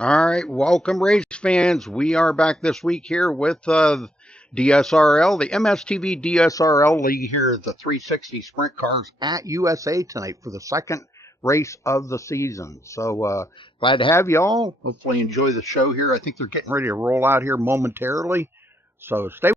All right, welcome, race fans. We are back this week here with DSRL, the MSTV DSRL League here at the 360 Sprint Cars at USA tonight for the second race of the season. So glad to have you all. Hopefully, enjoy the show here. I think they're getting ready to roll out here momentarily. So stay.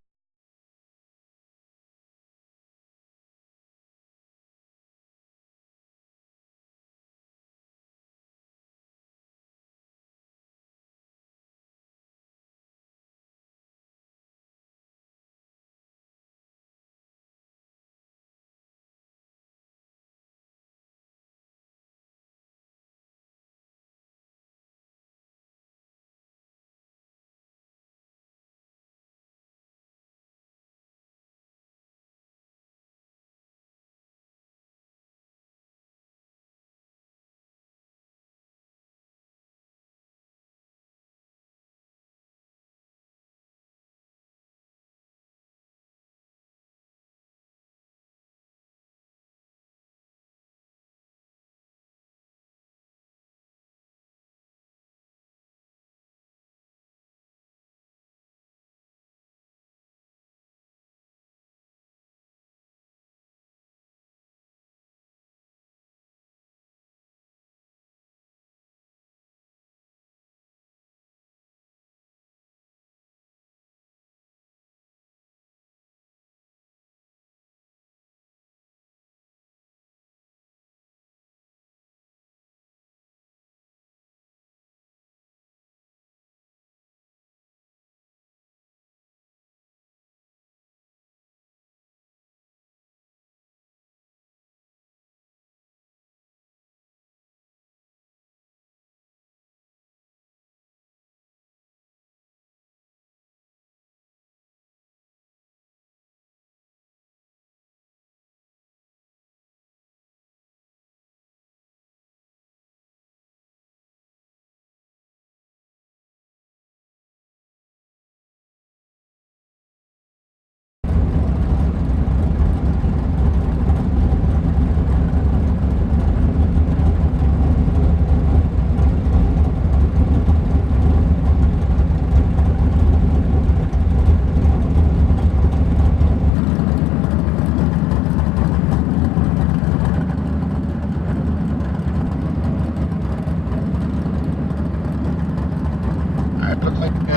All right, looks like the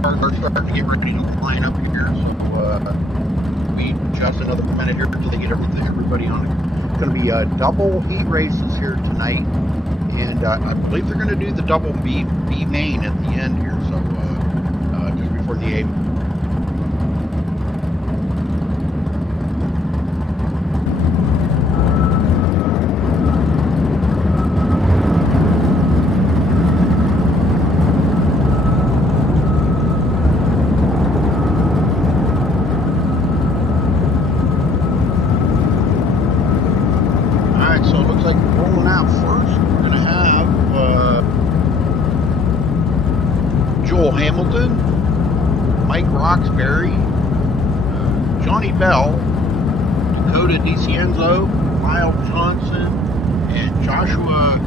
cars are starting to get ready to line up here. So we just another minute here until they get everybody on. It's going to be double heat races here tonight, and I believe they're going to do the double B main at the end here. So just before the A. All right, so it looks like rolling out first. We're going to have Joel Hamilton, Mike Roxbury, Johnny Bell, Dakota DiCienzo, Lyle Johnson, and Joshua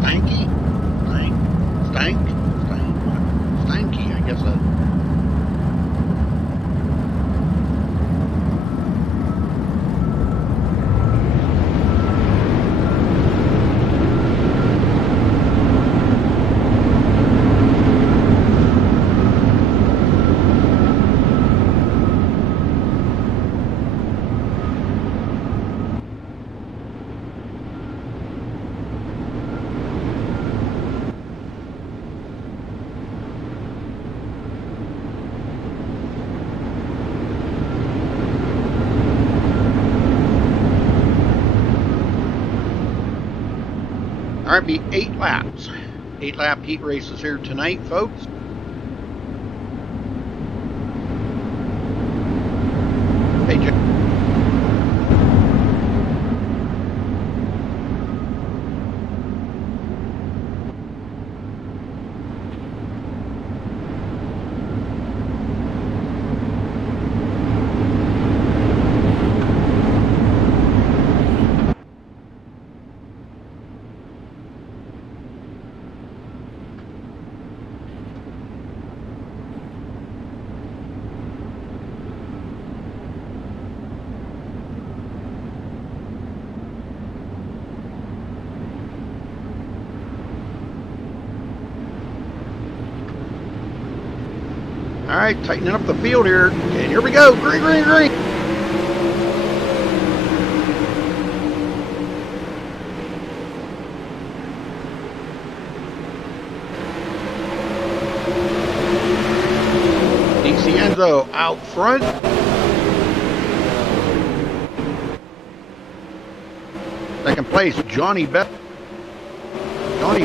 Stanky. Stanky, I guess that. All right, be 8 laps. 8 lap heat races here tonight, folks. Hey, Jeff. Alright, tightening up the field here. And here we go. Green, green, green. Enzo out front. Second place, Johnny Bell. Johnny.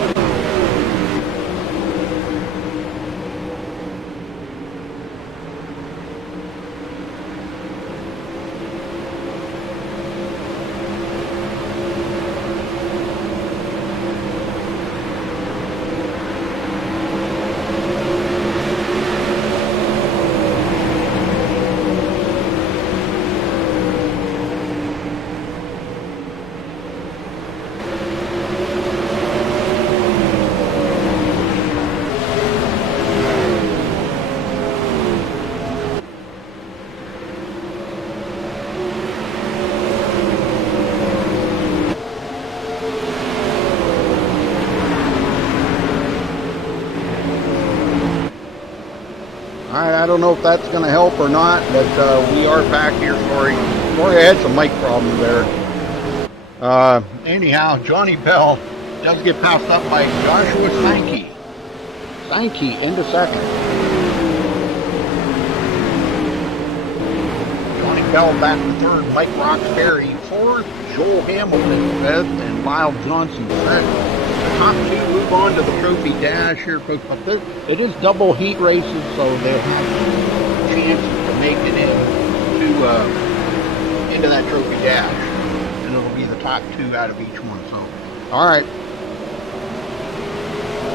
I don't know if that's going to help or not, but we are back here. Sorry, I had some mic problems there. Anyhow, Johnny Bell does get passed up by Joshua Sankey. Sankey into second. Johnny Bell back in third. Mike Roxbury fourth. Joel Hamilton fifth, and Lyle Johnson sixth. Top two move on to the trophy dash here, folks. But it is double heat races, so they have chances to make it into that trophy dash, and it'll be the top two out of each one. So, all right,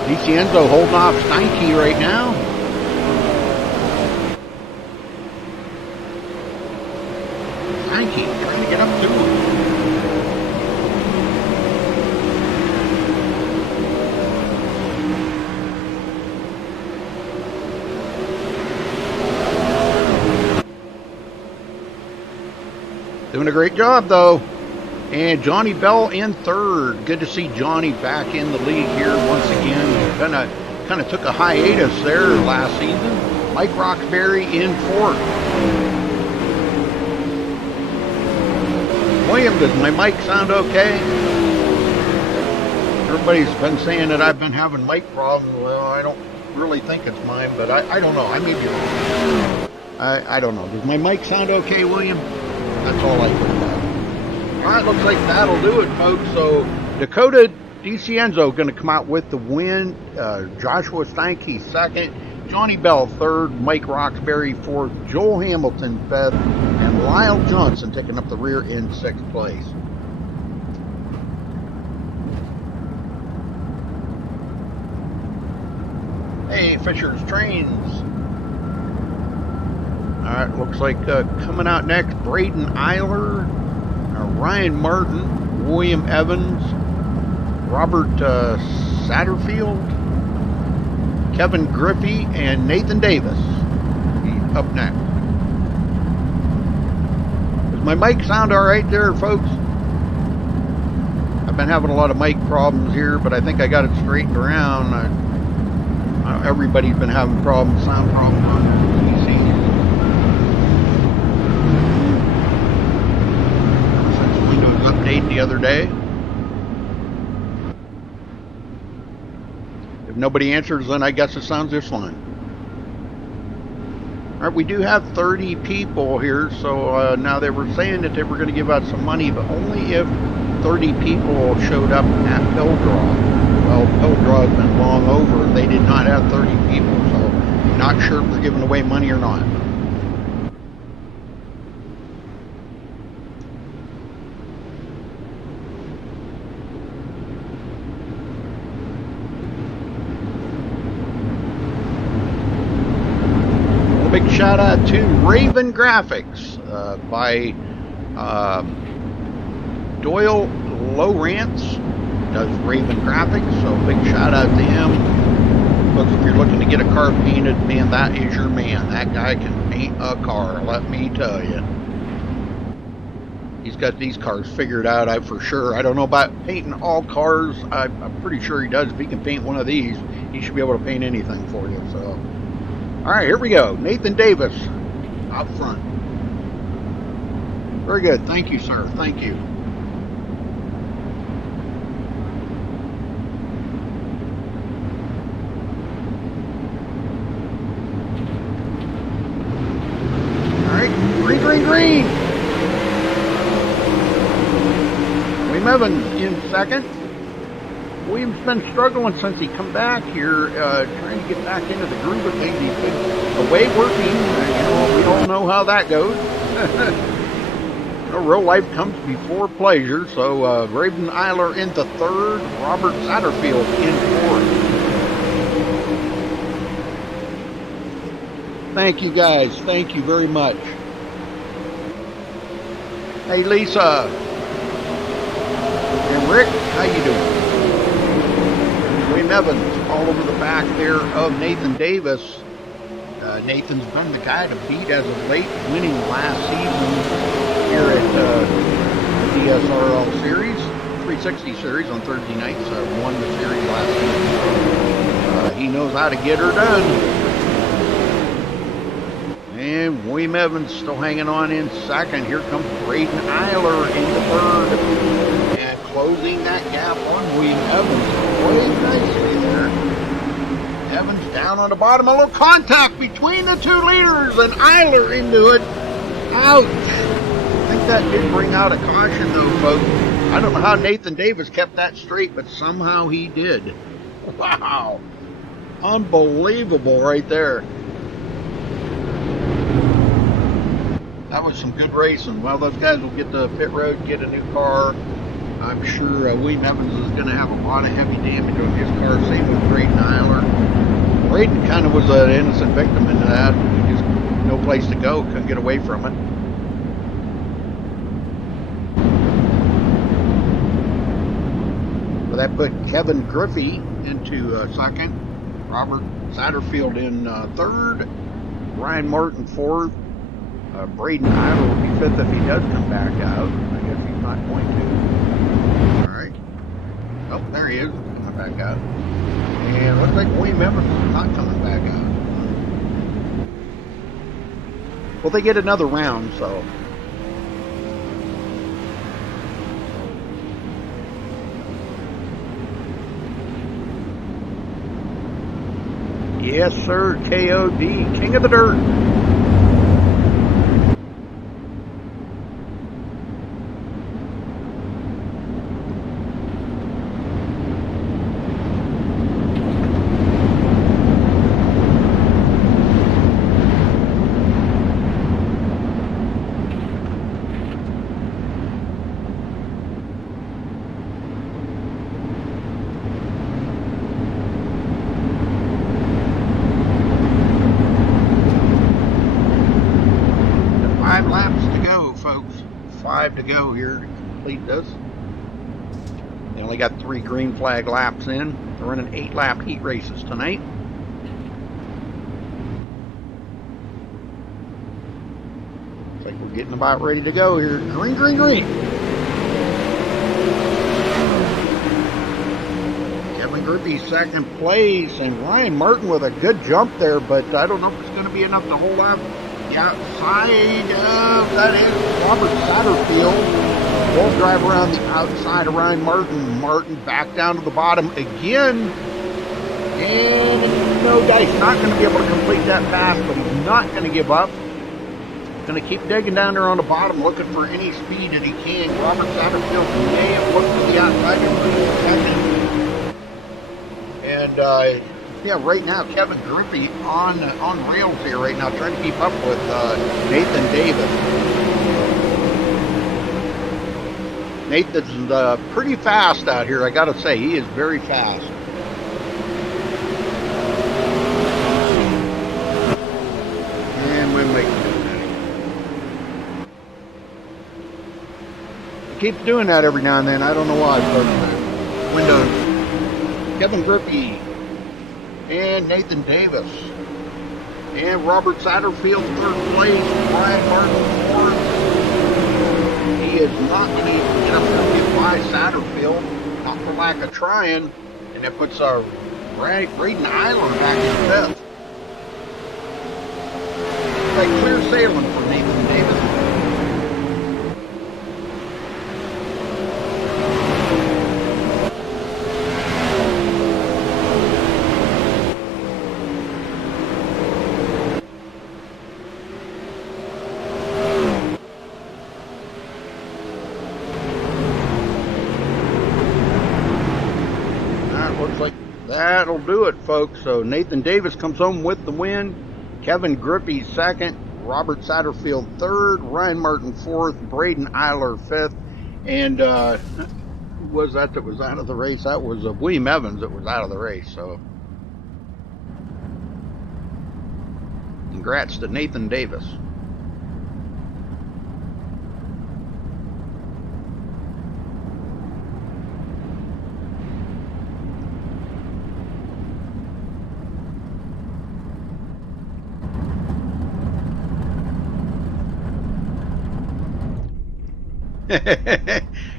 DiCienzo holding off Steinke right now. Steinke trying to get up to him. Doing a great job, though. And Johnny Bell in third. Good to see Johnny back in the league here once again. Kind of took a hiatus there last season. Mike Roxbury in fourth. William, does my mic sound okay? Everybody's been saying that I've been having mic problems. Well, I don't really think it's mine, but I don't know. I may be wrong. I don't know. Does my mic sound okay, William? That's all I can about. Alright, looks like that'll do it, folks. So, Dakota DiCienzo going to come out with the win. Joshua Steinke second. Johnny Bell third. Mike Roxbury fourth. Joel Hamilton fifth. And Lyle Johnson taking up the rear in sixth place. Hey, Fisher's Trains. Alright, looks like coming out next, Braden Eiler, Ryan Martin, William Evans, Robert Satterfield, Kevin Griffey, and Nathan Davis up next. Does my mic sound alright there, folks? I've been having a lot of mic problems here, but I think I got it straightened around. Everybody's been having problems, sound problems on their PC. Update the other day. If nobody answers, then I guess it sounds just fine. Alright, we do have 30 people here, so now they were saying that they were going to give out some money, but only if 30 people showed up at Pill Draw. Well, Pill Draw has been long over. They did not have 30 people, so not sure if they're giving away money or not. Big shout out to Raven Graphics by Doyle Lowrance. Does Raven Graphics, so big shout out to him. Folks, if you're looking to get a car painted, man, that is your man. That guy can paint a car, let me tell you. He's got these cars figured out, for sure. I don't know about painting all cars. I'm pretty sure he does. If he can paint one of these, he should be able to paint anything for you. So, All right, here we go. Nathan Davis out front. Very good. Thank you, sir. Thank you. All right, green, green, green. William Evans in second. William's been struggling since he come back here, trying to get back into the groove of things. He's been away working. We all know how that goes. Real life comes before pleasure. So Braden Eiler into third, Robert Satterfield in fourth. Thank you guys. Thank you very much. Hey Lisa and Rick, how you doing? William Evans all over the back there of Nathan Davis. Nathan's been the guy to beat as of late, winning last season here at the DSRL series, 360 series on Thursday nights. Won the series last season. He knows how to get her done. And William Evans still hanging on in second. Here comes Braden Eiler into third. And closing that gap on William Evans quite nicely there. Evans down on the bottom. A little contact between the two leaders and Eiler into it. Ouch. I think that did bring out a caution though, folks. I don't know how Nathan Davis kept that straight, but somehow he did. Wow. Unbelievable right there. That was some good racing. Well, those guys will get to pit road, get a new car. I'm sure William Evans is going to have a lot of heavy damage on his car. Same with Braden Eiler. Braden kind of was an innocent victim in that. He just no place to go, couldn't get away from it. Well, that put Kevin Griffey into second. Robert Satterfield in third. Ryan Martin fourth. Braden Eiler will be fifth if he does come back out. I guess he's not going to. All right. Oh, there he is. Coming back out. And looks like William Evans is not coming back out. Well, they get another round, so. Yes, sir. KOD. King of the Dirt. To go here to complete this. They only got 3 green flag laps in. They're running 8-lap heat races tonight. Looks like we're getting about ready to go here. Green, green, green. Kevin Griffey second place, and Ryan Martin with a good jump there, but I don't know if it's going to be enough to hold up. Outside of, that is Robert Satterfield. Will drive around the outside of Ryan Martin. Martin back down to the bottom again. And no dice, not going to be able to complete that pass, but he's not going to give up. Going to keep digging down there on the bottom, looking for any speed that he can. Robert Satterfield may have looked to the outside for a second. And yeah, right now Kevin Griffey on rails here right now, trying to keep up with Nathan Davis. Nathan's pretty fast out here, I gotta say. He is very fast. And we'll make it. He keeps doing that every now and then. I don't know why, but windows. Kevin Griffey and Nathan Davis. And Robert Satterfield, third place. Ryan Martin, fourth. He is not going to even get up there and get by Satterfield, not for lack of trying. And that puts Braden Eiler back in fifth. like clear sailing for Nathan Davis. Looks like that'll do it, folks. So Nathan Davis comes home with the win. Kevin Grippy second. Robert Satterfield third. Ryan Martin fourth. Braden Eiler fifth. And who was that was out of the race? That was William Evans that was out of the race. So congrats to Nathan Davis.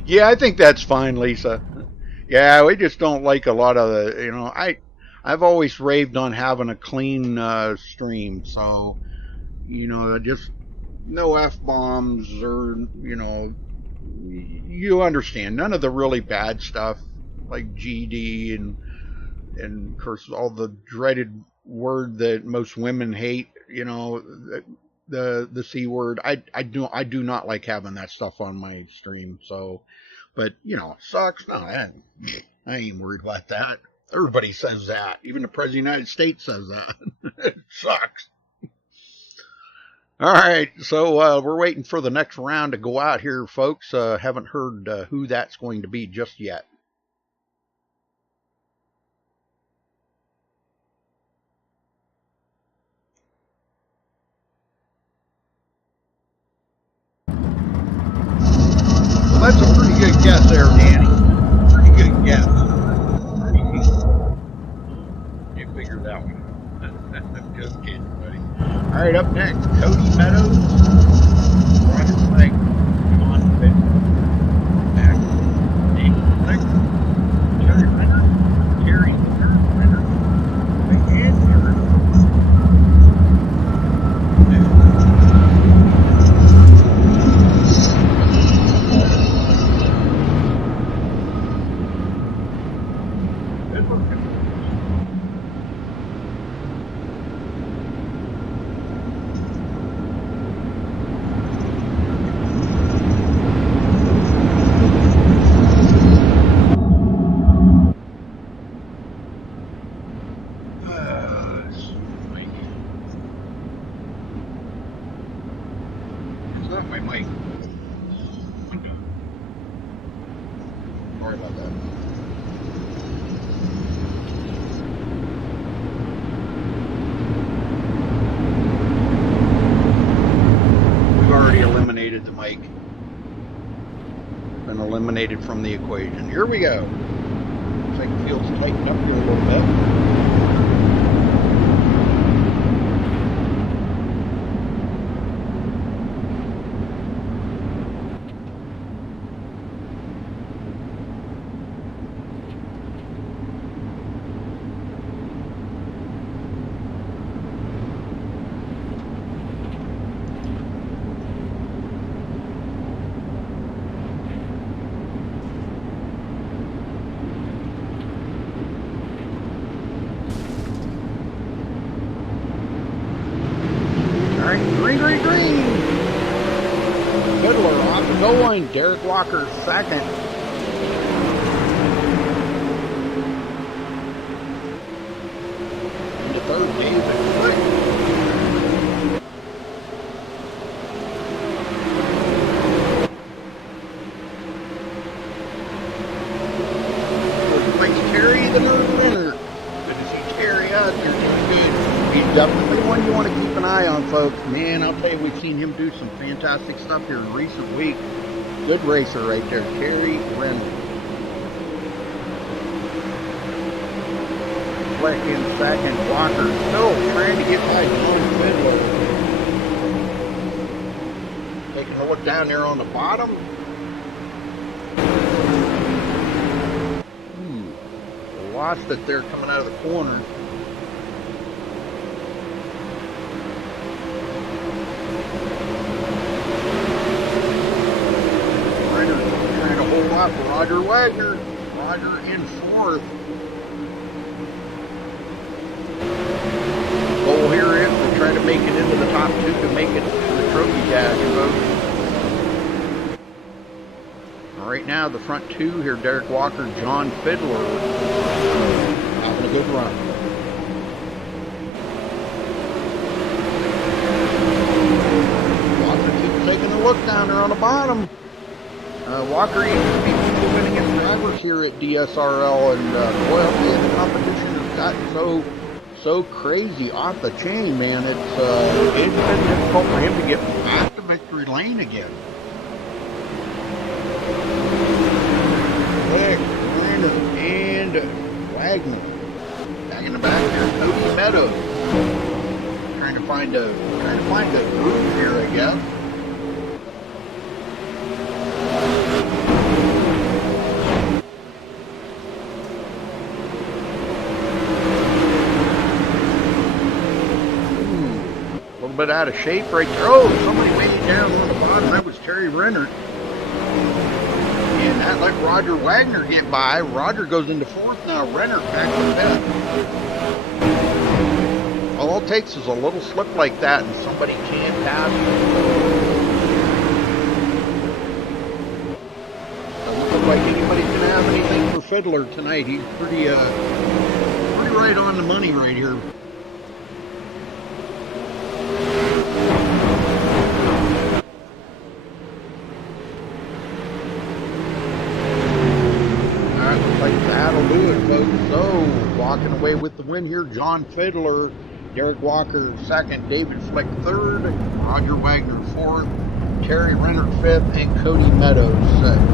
Yeah, I think that's fine, Lisa. Yeah, we just don't like a lot of the, I've always raved on having a clean stream, so, just no F-bombs or, you understand, none of the really bad stuff like GD and of course all the dreaded word that most women hate, the C word. I do not like having that stuff on my stream. So, but it sucks. No, I ain't worried about that. Everybody says that. Even the President of the United States says that. It sucks. All right, so we're waiting for the next round to go out here, folks. Haven't heard who that's going to be just yet. Well, that's a pretty good guess there, Danny. Pretty good guess. You figured that one. Just kidding, buddy. All right, up next, Cody Meadows, Roger Blake, John Pitt, Max, Dave Six, Jerry Renner, Terry Renner, and Renner. From the equation. Here we go. Looks like the field's tightened up here a little bit. Derek Walker second. Into third, David Quick. Thanks, Terry, the nerd winner. Good to see Terry out there doing good. He's definitely one you want to keep an eye on, folks. Man, I'll tell you, we've seen him do some fantastic stuff here in recent weeks. Good racer right there, Terry Renner. Fleck in second, Walker still trying to get by John Fiddler. Taking a look down there on the bottom. Lost it there coming out of the corner. top, Roger Wagner. Roger in fourth. Goal here is to try to make it into the top two to make it to the trophy dash, folks. Right now, the front two here, Derek Walker, John Fiddler, having a good run. Walker keeps taking a look down there on the bottom. Walker used to be moving against drivers here at DSRL, and boy, man, the competition has gotten so crazy off the chain, man. It's been difficult for him to get back to victory lane again. Quick, Brandon and Wagner. Back in the back there, Cody Meadows. Trying to find a groove here, I guess. A little bit out of shape right there. Oh, somebody way down on the bottom. That was Terry Renner. And that let Roger Wagner get by. Roger goes into fourth now. Renner back to fifth. All it takes is a little slip like that and somebody can't pass you. Doesn't look like anybody's going to have anything for Fiddler tonight. He's pretty right on the money right here. That'll do it, folks. So, walking away with the win here, John Fiddler, Derek Walker second, David Flick third, Roger Wagner fourth, Terry Renner fifth, and Cody Meadows sixth.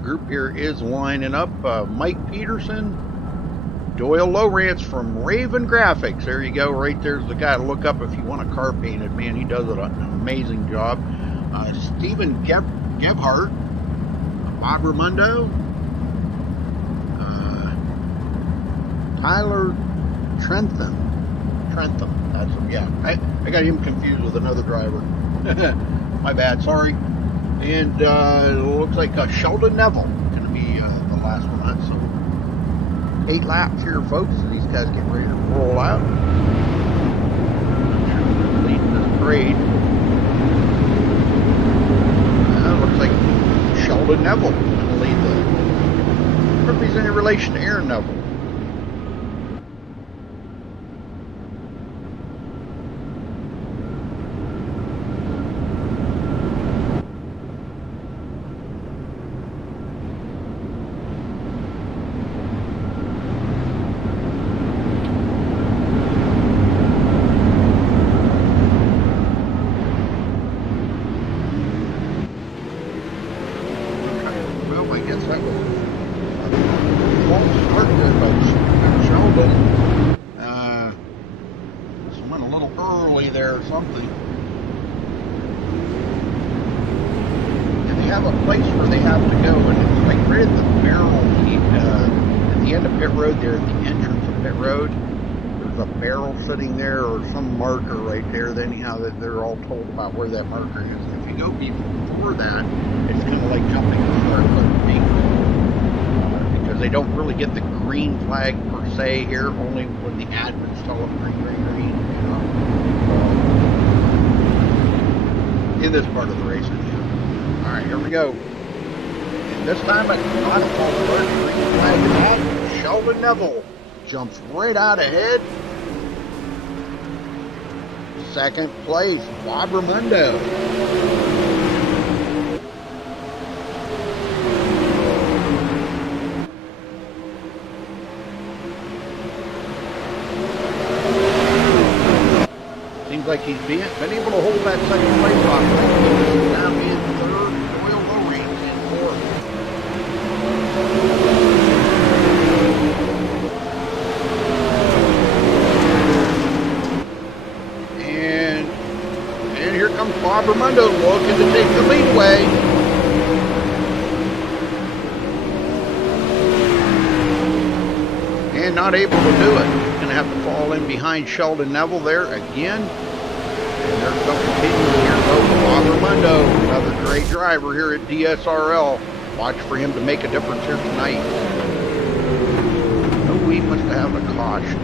Group here is lining up. Mike Peterson, Doyle Lowrance from Raven Graphics. There you go, right there's the guy to look up if you want a car painted. Man, he does an amazing job. Stephen Gebhardt, Bob Raimondo, Tyler Trentham. That's him. Yeah, I got him confused with another driver. My bad. Sorry. And it looks like Sheldon Neville going to be the last one. That's 8 laps here, folks. So these guys get ready to roll out. Leading this parade. Looks like Sheldon Neville going to lead the. I wonder if he's any relation to Aaron Neville. Sitting there or some marker right there. Anyhow, that they're all told about where that marker is. And if you go before that, it's kind of like jumping the start line because they don't really get the green flag per se here. Only when the admins tell them green. In this part of the race. All right, here we go. And this time it's not a false start. Green flag is out. Sheldon Neville jumps right out ahead. Second place, Bob Raimondo. Seems like he's been able to hold that second place off. Now in third, Doyle Lowrance in fourth. Armando looking to take the lead away. And not able to do it. Going to have to fall in behind Sheldon Neville there again. And they're going to continue here though with Armando, another great driver here at DSRL. Watch for him to make a difference here tonight. Oh, we must have a caution.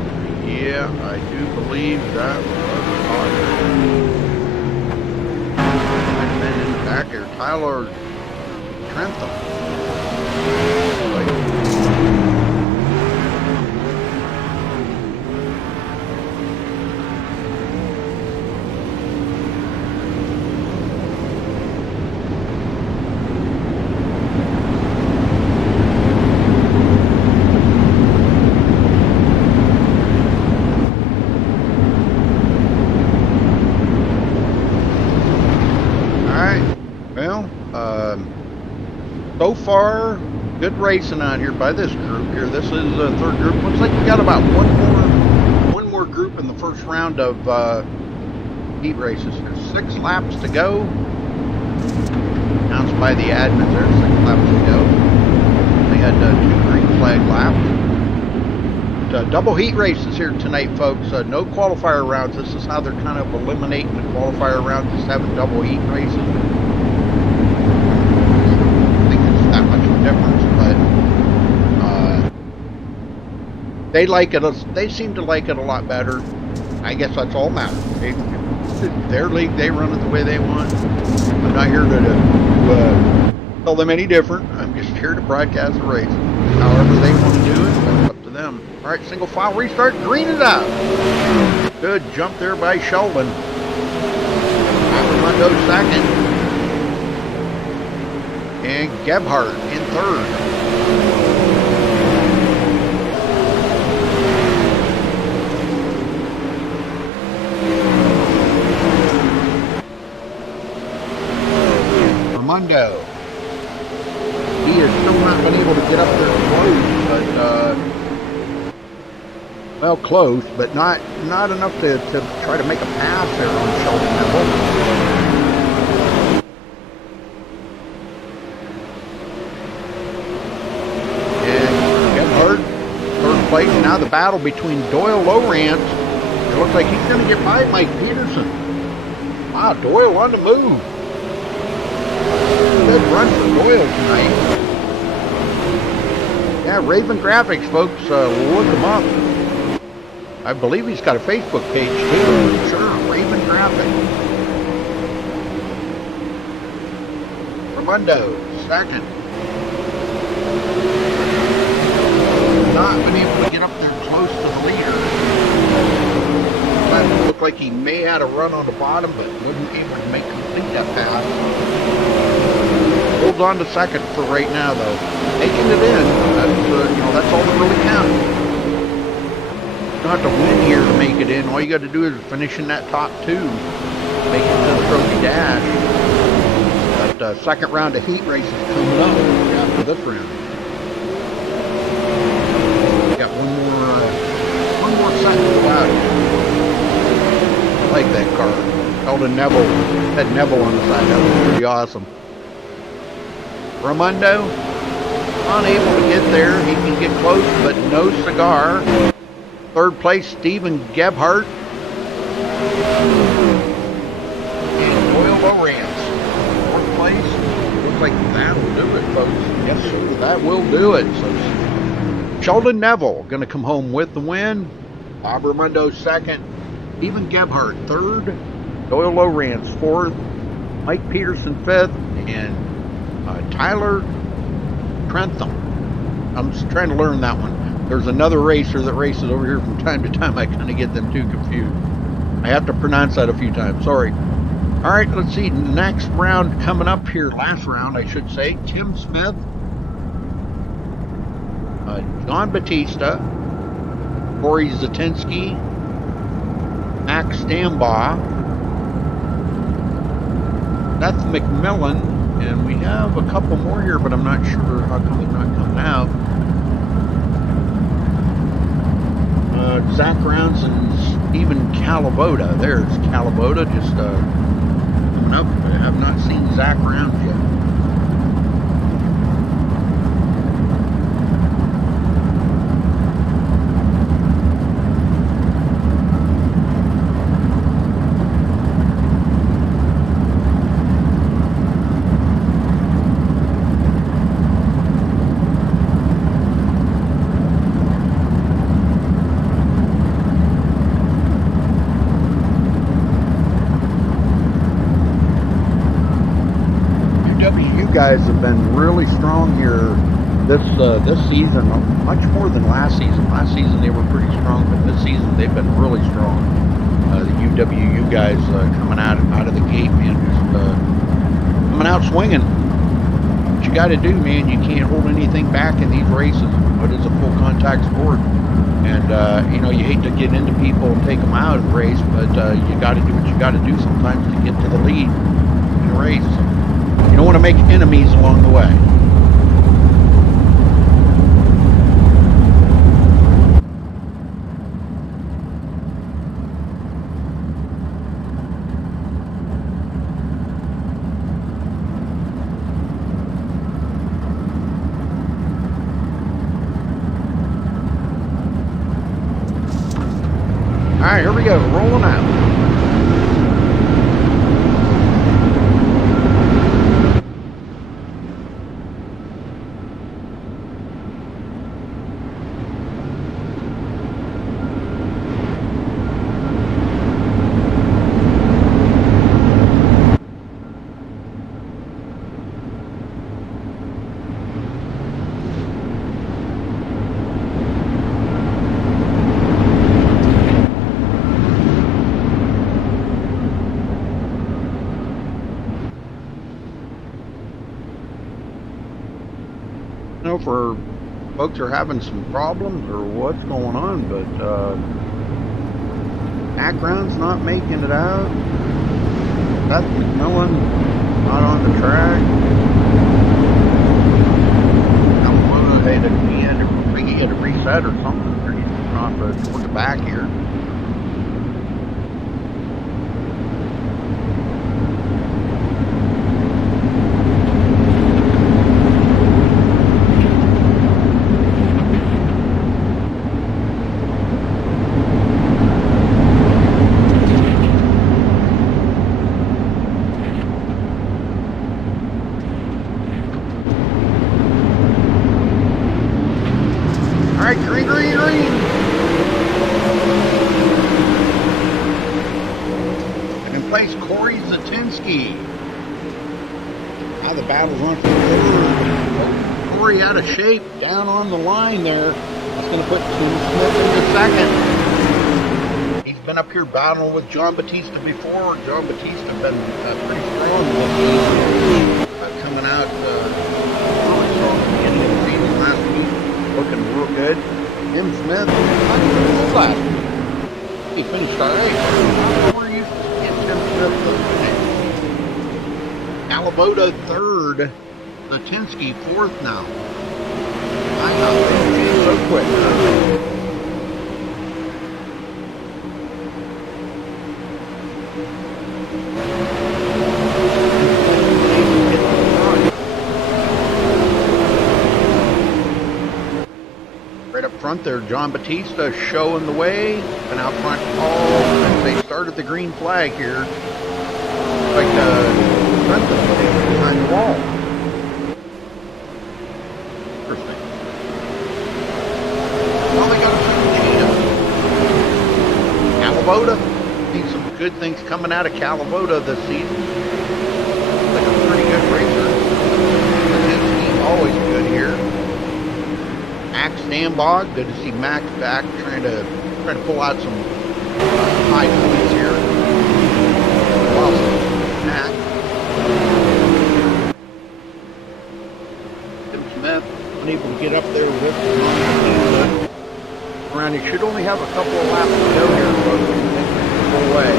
Yeah, I do believe that was a caution. Might have been in the back there. Tyler Trentham. So far, good racing out here by this group here. This is the third group. Looks like we got about one more group in the first round of heat races. There's 6 laps to go. Announced by the admin there, 6 laps to go. They had 2 green flag laps. Double heat races here tonight, folks. No qualifier rounds. This is how they're kind of eliminating the qualifier rounds, just having double heat races. That much of a difference, but they like it. They seem to like it a lot better. I guess that's all matters. Their league, they run it the way they want. I'm not here to tell them any different. I'm just here to broadcast the race. However they want to do it, that's up to them. All right, single file restart. Green it out. Good jump there by Sheldon. Armando second. And Gebhardt in third. Armando. He has still not been able to get up there close, but well, close, but not enough to try to make a pass there on Sheldon Neville. Place. Now the battle between Doyle Lowrance. It looks like he's going to get by Mike Peterson. Wow, Doyle on the move. Good run for Doyle tonight. Yeah, Raven Graphics, folks, look him up. I believe he's got a Facebook page too. Sure, Raven Graphics. Armando, second. Not been able to get up there close to the leader. But it looked like he may have a run on the bottom, but wasn't able to complete that pass. Holds on to second for right now, though. Making it in. That's all that really counts. You don't have to win here to make it in. All you got to do is finish in that top 2. Make it to the trophy dash. But second round of heat races coming up after this round. Got one more second to go out. I like that car. Sheldon Neville had Neville on the side. That was pretty awesome. Armando, unable to get there. He can get close, but no cigar. Third place, Stephen Gebhardt. And Doyle Lowrance. Fourth place. Looks like that will do it, folks. Yes, sir. That will do it. So Sheldon Neville going to come home with the win. Bob Armando second. Stephen Gebhardt third. Doyle Lowrance fourth. Mike Peterson fifth. And Tyler Trentham. I'm just trying to learn that one. There's another racer that races over here from time to time. I kind of get them too confused. I have to pronounce that a few times. Sorry. All right, let's see. Next round coming up here. Last round, I should say. Tim Smith. John Batista, Corey Zatinsky, Max Stambaugh, Seth McMillan, and we have a couple more here, but I'm not sure how come they're not coming out. Zach Rounds and Stephen Calavoda. There's Calavoda, just coming Nope, I have not seen Zach around yet. You guys have been really strong here this season, much more than last season. Last season they were pretty strong, but this season they've been really strong. The UWU guys coming out of the gate, man, just coming out swinging. What you got to do, man, you can't hold anything back in these races. It is a full contact sport, and you know, you hate to get into people and take them out of the race, but you got to do what you got to do sometimes to get to the lead in a race. You don't want to make enemies along the way. All right, here we go, rolling out. Know for folks are having some problems or what's going on, but background's not making it out. That's McMillan not on the track. I don't know, hey, we had to reset or something. Or he's not toward the back here. Green, green, green. And in place, Corey Zatinsky. Now the battle's on for the Corey out of shape, down on the line there. That's going to put Smith into second. He's been up here battling with John Batista before. John Batista been pretty strong with coming out really strong at the beginning of the season last week. Looking real good. Tim Smith, last week. He finished all right. We're used to get Tim Smith to finish. Calabota third. Latinsky fourth now. I know, they changed so quick. Front there, John Batista showing the way, and out front all since they started the green flag here, like behind the wall. Interesting. Well, they got a Calabota. See some good things coming out of Calabota this season. Like a pretty good racer. He's always good here. Max Stambog, good to see Max back, trying to pull out some high points here. Awesome. Max. Tim Smith, unable to get up there with the around. He should only have a couple of laps to go here, folks. Full way.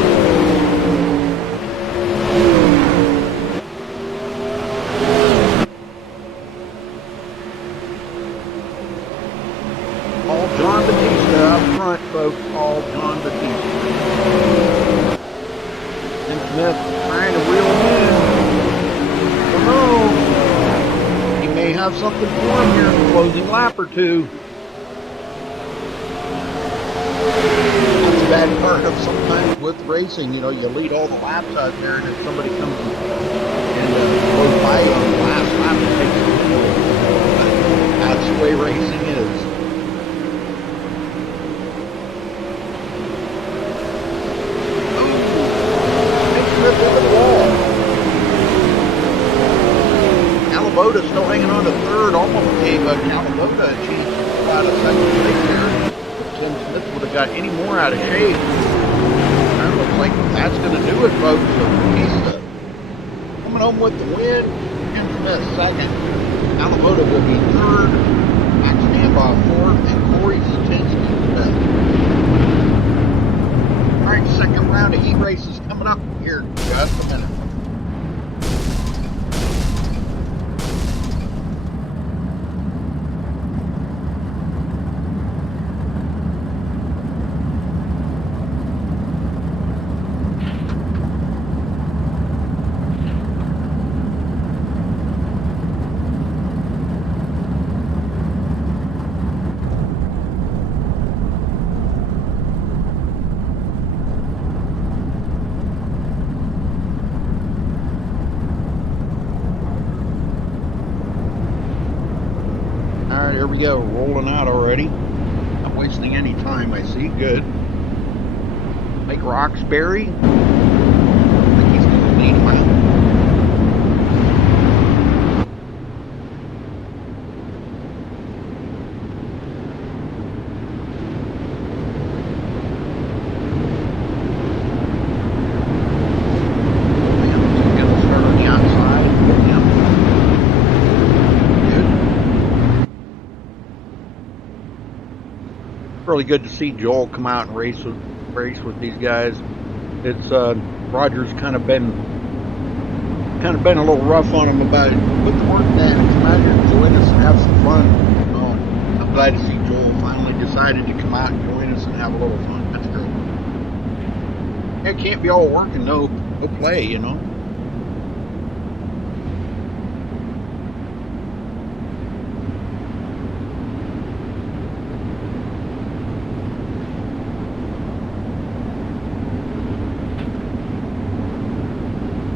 John Batista up front, folks. All John Batista. Tim Smith trying to reel him in. Oh no! He may have something for him here in the closing lap or two. That's a bad part of sometimes with racing. You know, you lead all the laps out there, and if somebody comes and goes by you on the last lap, it takes it. That's the way racing is. Over the wall. Calaboda still hanging on to third, almost gave Calaboda a chance to pull out a second place here. If Tim Smith would have got any more out of shape, that looks like that's going to do it, folks. So he's coming home with the win. Tim Smith second. Calaboda will be third. Max Stambaugh fourth, and Corey Zatinski fifth. All right, second round of heat races coming up here in just a minute. Here we go, rolling out already. Not wasting any time, I see. Good. Mike Roxbury. I think he's going to lead him out. Really good to see Joel come out and race with these guys. It's Roger's kind of been a little rough on him about it. Put the work down, come out here and join us and have some fun. I'm glad to see Joel finally decided to come out and join us and have a little fun. That's great. It can't be all work and no play, you know.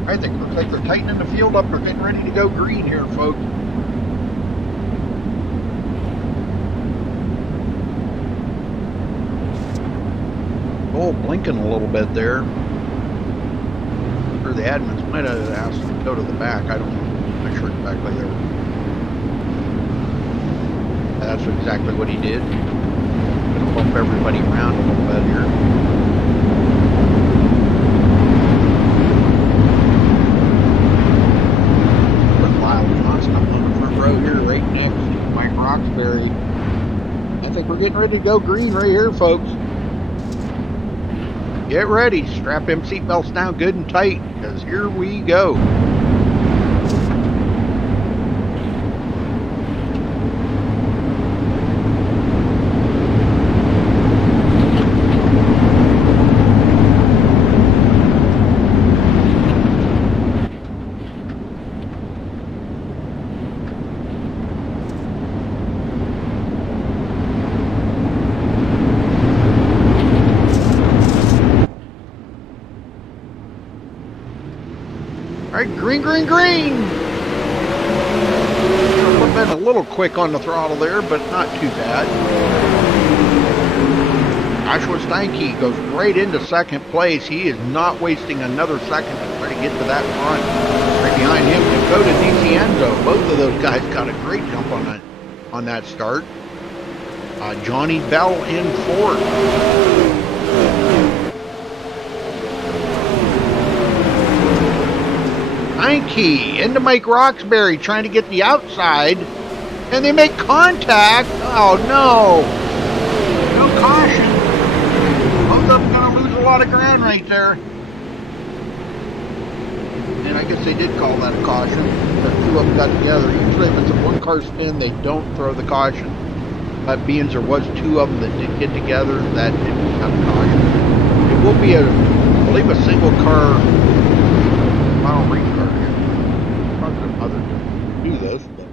I think it looks like they're tightening the field up. They're getting ready to go green here, folks. Oh, blinking a little bit there. Or the admins might have asked him to go to the back. I don't know. I'm not sure exactly there. That's exactly what he did. Gonna bump everybody around a little bit here. Here right next to Mike Roxbury. I think we're getting ready to go green right here, folks. Get ready, strap them seatbelts down good and tight, because here we go. Green, green, green! I've been a little quick on the throttle there, but not too bad. Joshua Steinke goes right into second place. He is not wasting another second to try to get to that front. Right behind him, Dakota DiCienzo. Both of those guys got a great jump on that start. Johnny Bell in fourth. Steinke into Mike Roxbury trying to get the outside, and they make contact. Oh no! No caution. Both of them gonna lose a lot of ground right there. And I guess they did call that a caution. The two of them got together. Usually if it's a one-car spin, they don't throw the caution. But being there was two of them that did get together, that didn't have a caution. It will be a believe a single car final race car here. Probably other to do this, but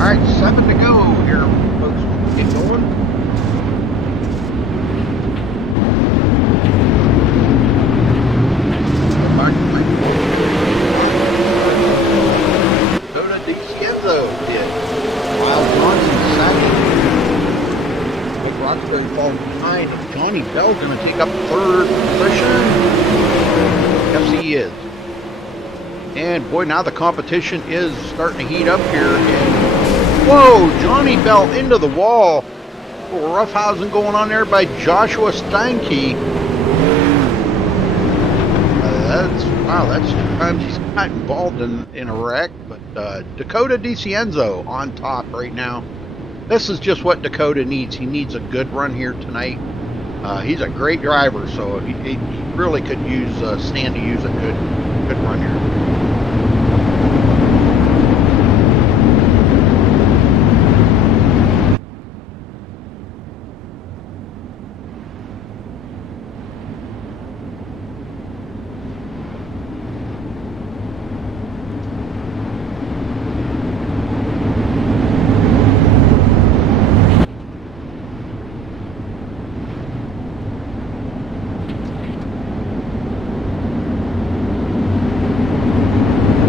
alright, 7 to go here, folks. Get going. Dakota DeCienzo did. Lyle Johnson second. Mike Roxbury falls behind. Johnny Bell going to take up third position. Yes, he is. And boy, now the competition is starting to heat up here. And whoa, Johnny Bell into the wall. A little roughhousing going on there by Joshua Steinke. That's 2 times he's got involved in a wreck. But Dakota DeCienzo on top right now. This is just what Dakota needs. He needs a good run here tonight. He's a great driver, so he really could stand to use a good run here.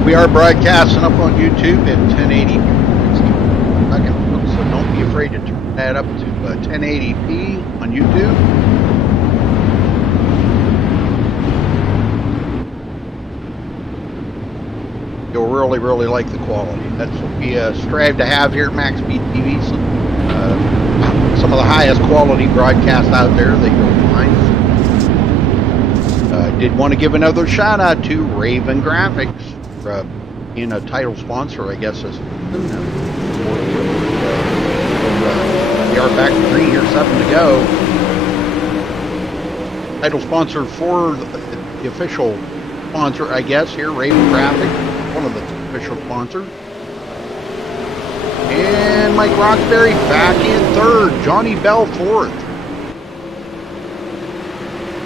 We are broadcasting up on YouTube at 1080. So don't be afraid to turn that up to 1080p on YouTube. You'll really like the quality. That's what we strive to have here at MaxSpeedTV. Some of the highest quality broadcasts out there that you'll find. Did want to give another shout out to Raven Graphics. Being a title sponsor, I guess, is we are back to green here, 7 to go. Title sponsor for the official sponsor, I guess, here, Raven Graphics, one of the official sponsors. And Mike Roxbury back in third, Johnny Bell fourth.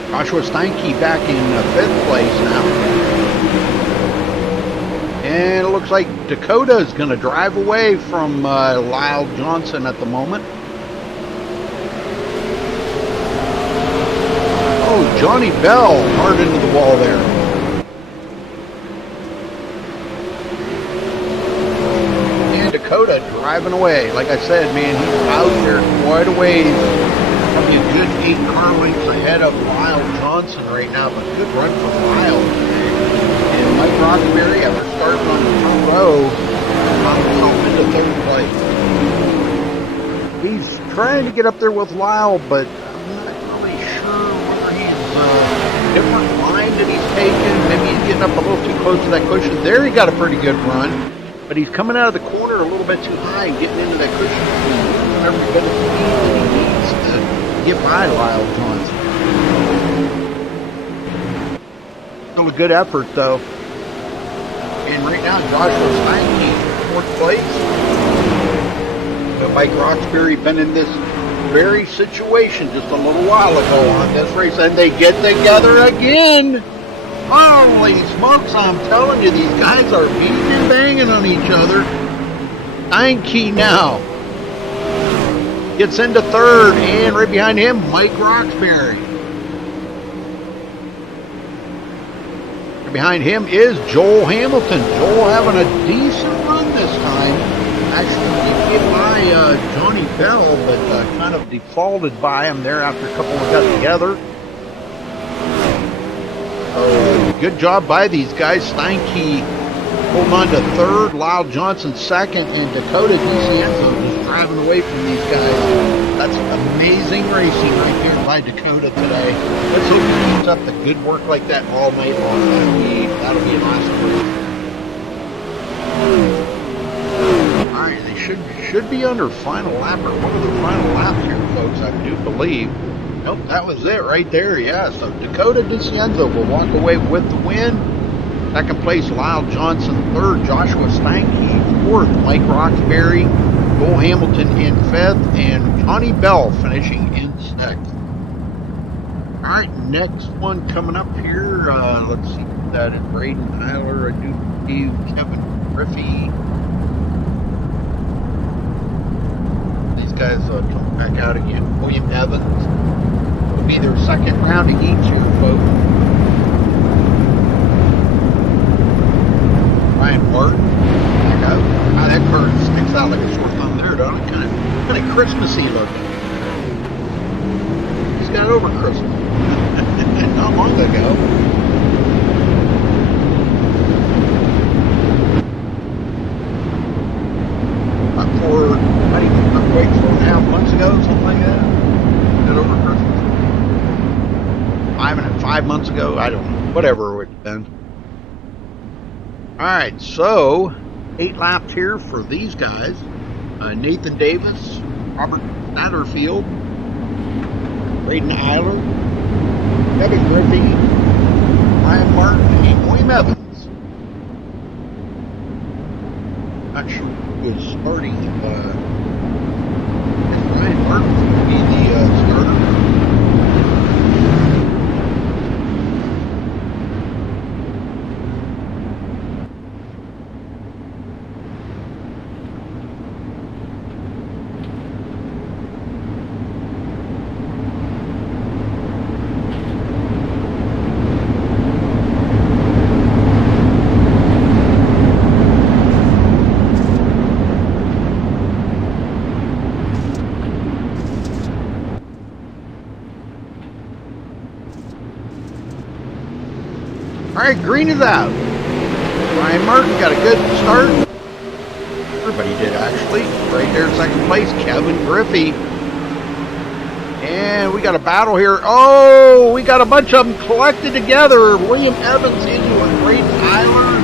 Joshua Steinke back in 5th place now. And it looks like Dakota is going to drive away from Lyle Johnson at the moment. Oh, Johnny Bell hard into the wall there. And Dakota driving away. Like I said, man, he's out there quite a ways. Probably a good 8 car lengths ahead of Lyle Johnson right now. But good run for Lyle. And Mike Roxbury, after starting on the front row, found himself into 3rd place. He's trying to get up there with Lyle, but I'm not really sure whether he's different line that he's taking. Maybe he's getting up a little too close to that cushion. There he got a pretty good run, but he's coming out of the corner a little bit too high and getting into that cushion. Every bit of speed that he needs to get by Lyle Johnson. Still a good effort, though. And right now, Joshua Steinke, 4th place. But Mike Roxbury been in this very situation just a little while ago on this race, and they get together again. Holy smokes, I'm telling you, these guys are beating and banging on each other. Steinke now gets into third, and right behind him, Mike Roxbury. Right behind him is Joel Hamilton. Joel having a decent run this time. Actually, he get by Johnny Bell, but kind of defaulted by him there after a couple of got together. Good job by these guys. Steinke holding on to third, Lyle Johnson second, and Dakota DiCienzo just driving away from these guys. That's amazing racing right here by Dakota today. Let's hope he keeps up the good work like that all night long. That'll be an awesome race. All right, they should be under final lap, or one of the final laps here, folks, I do believe. Nope, that was it right there, yeah. So Dakota DiCienzo will walk away with the win. Second place, Lyle Johnson. Third, Joshua Steinke. Fourth, Mike Roxbury. Joel Hamilton in fifth. And Johnny Bell finishing in sixth. All right, next one coming up here. Let's see what that is. Braden Tyler. I do believe Kevin Griffey. These guys come back out again. William Evans. Will be their second round of each here, folks. Ryan Martin, back out. Wow, that car sticks out like a sore thumb there, don't it? Kind of Christmassy looking. He's got over Christmas. Not long ago. About 4.5 months ago, something like that. Got over Christmas. 5 months ago, I don't know, whatever it's been. All right, so 8 laps here for these guys. Nathan Davis, Robert Satterfield, Braden Eiler, Kevin Griffey, Ryan Martin, and William Evans. Not sure who is starting. Ryan Martin will be the starter. All right, green is out. Ryan Martin got a good start. Everybody did, actually. Right there in second place, Kevin Griffey. And we got a battle here. Oh, we got a bunch of them collected together. William Evans into it, Braden Eiler,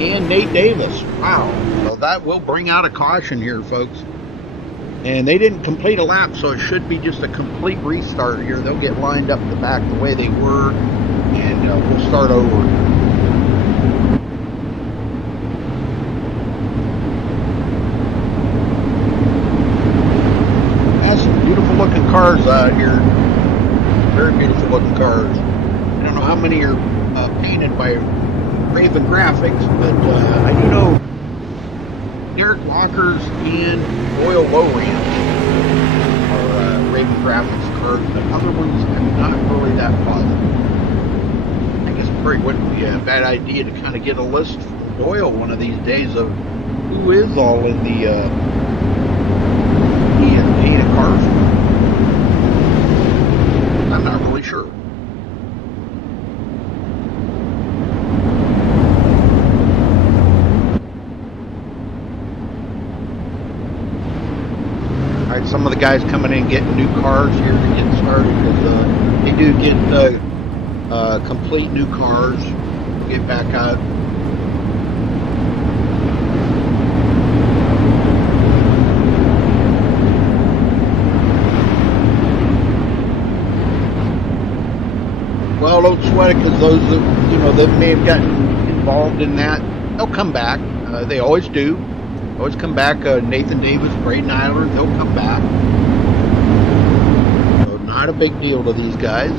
and Nate Davis. Wow. So that will bring out a caution here, folks. And they didn't complete a lap, so it should be just a complete restart here. They'll get lined up the back the way they were, and we'll start over. That's some beautiful looking cars out here. Very beautiful looking cars. I don't know how many are painted by Raven Graphics, but I do know Derek Walker's and Royal Low Ranch are Raven Graphics cars. The other ones, I'm not really that positive. I guess it probably wouldn't be a bad idea to kind of get a list from Doyle one of these days of who is all in the painted cars. I'm not really sure. Some of the guys coming in getting new cars here to get started, because they do get complete new cars. Get back out. Well, don't sweat it, because those that may have gotten involved in that, they'll come back. They always do. Always come back. Nathan Davis, Braden Eiler, they'll come back. So not a big deal to these guys.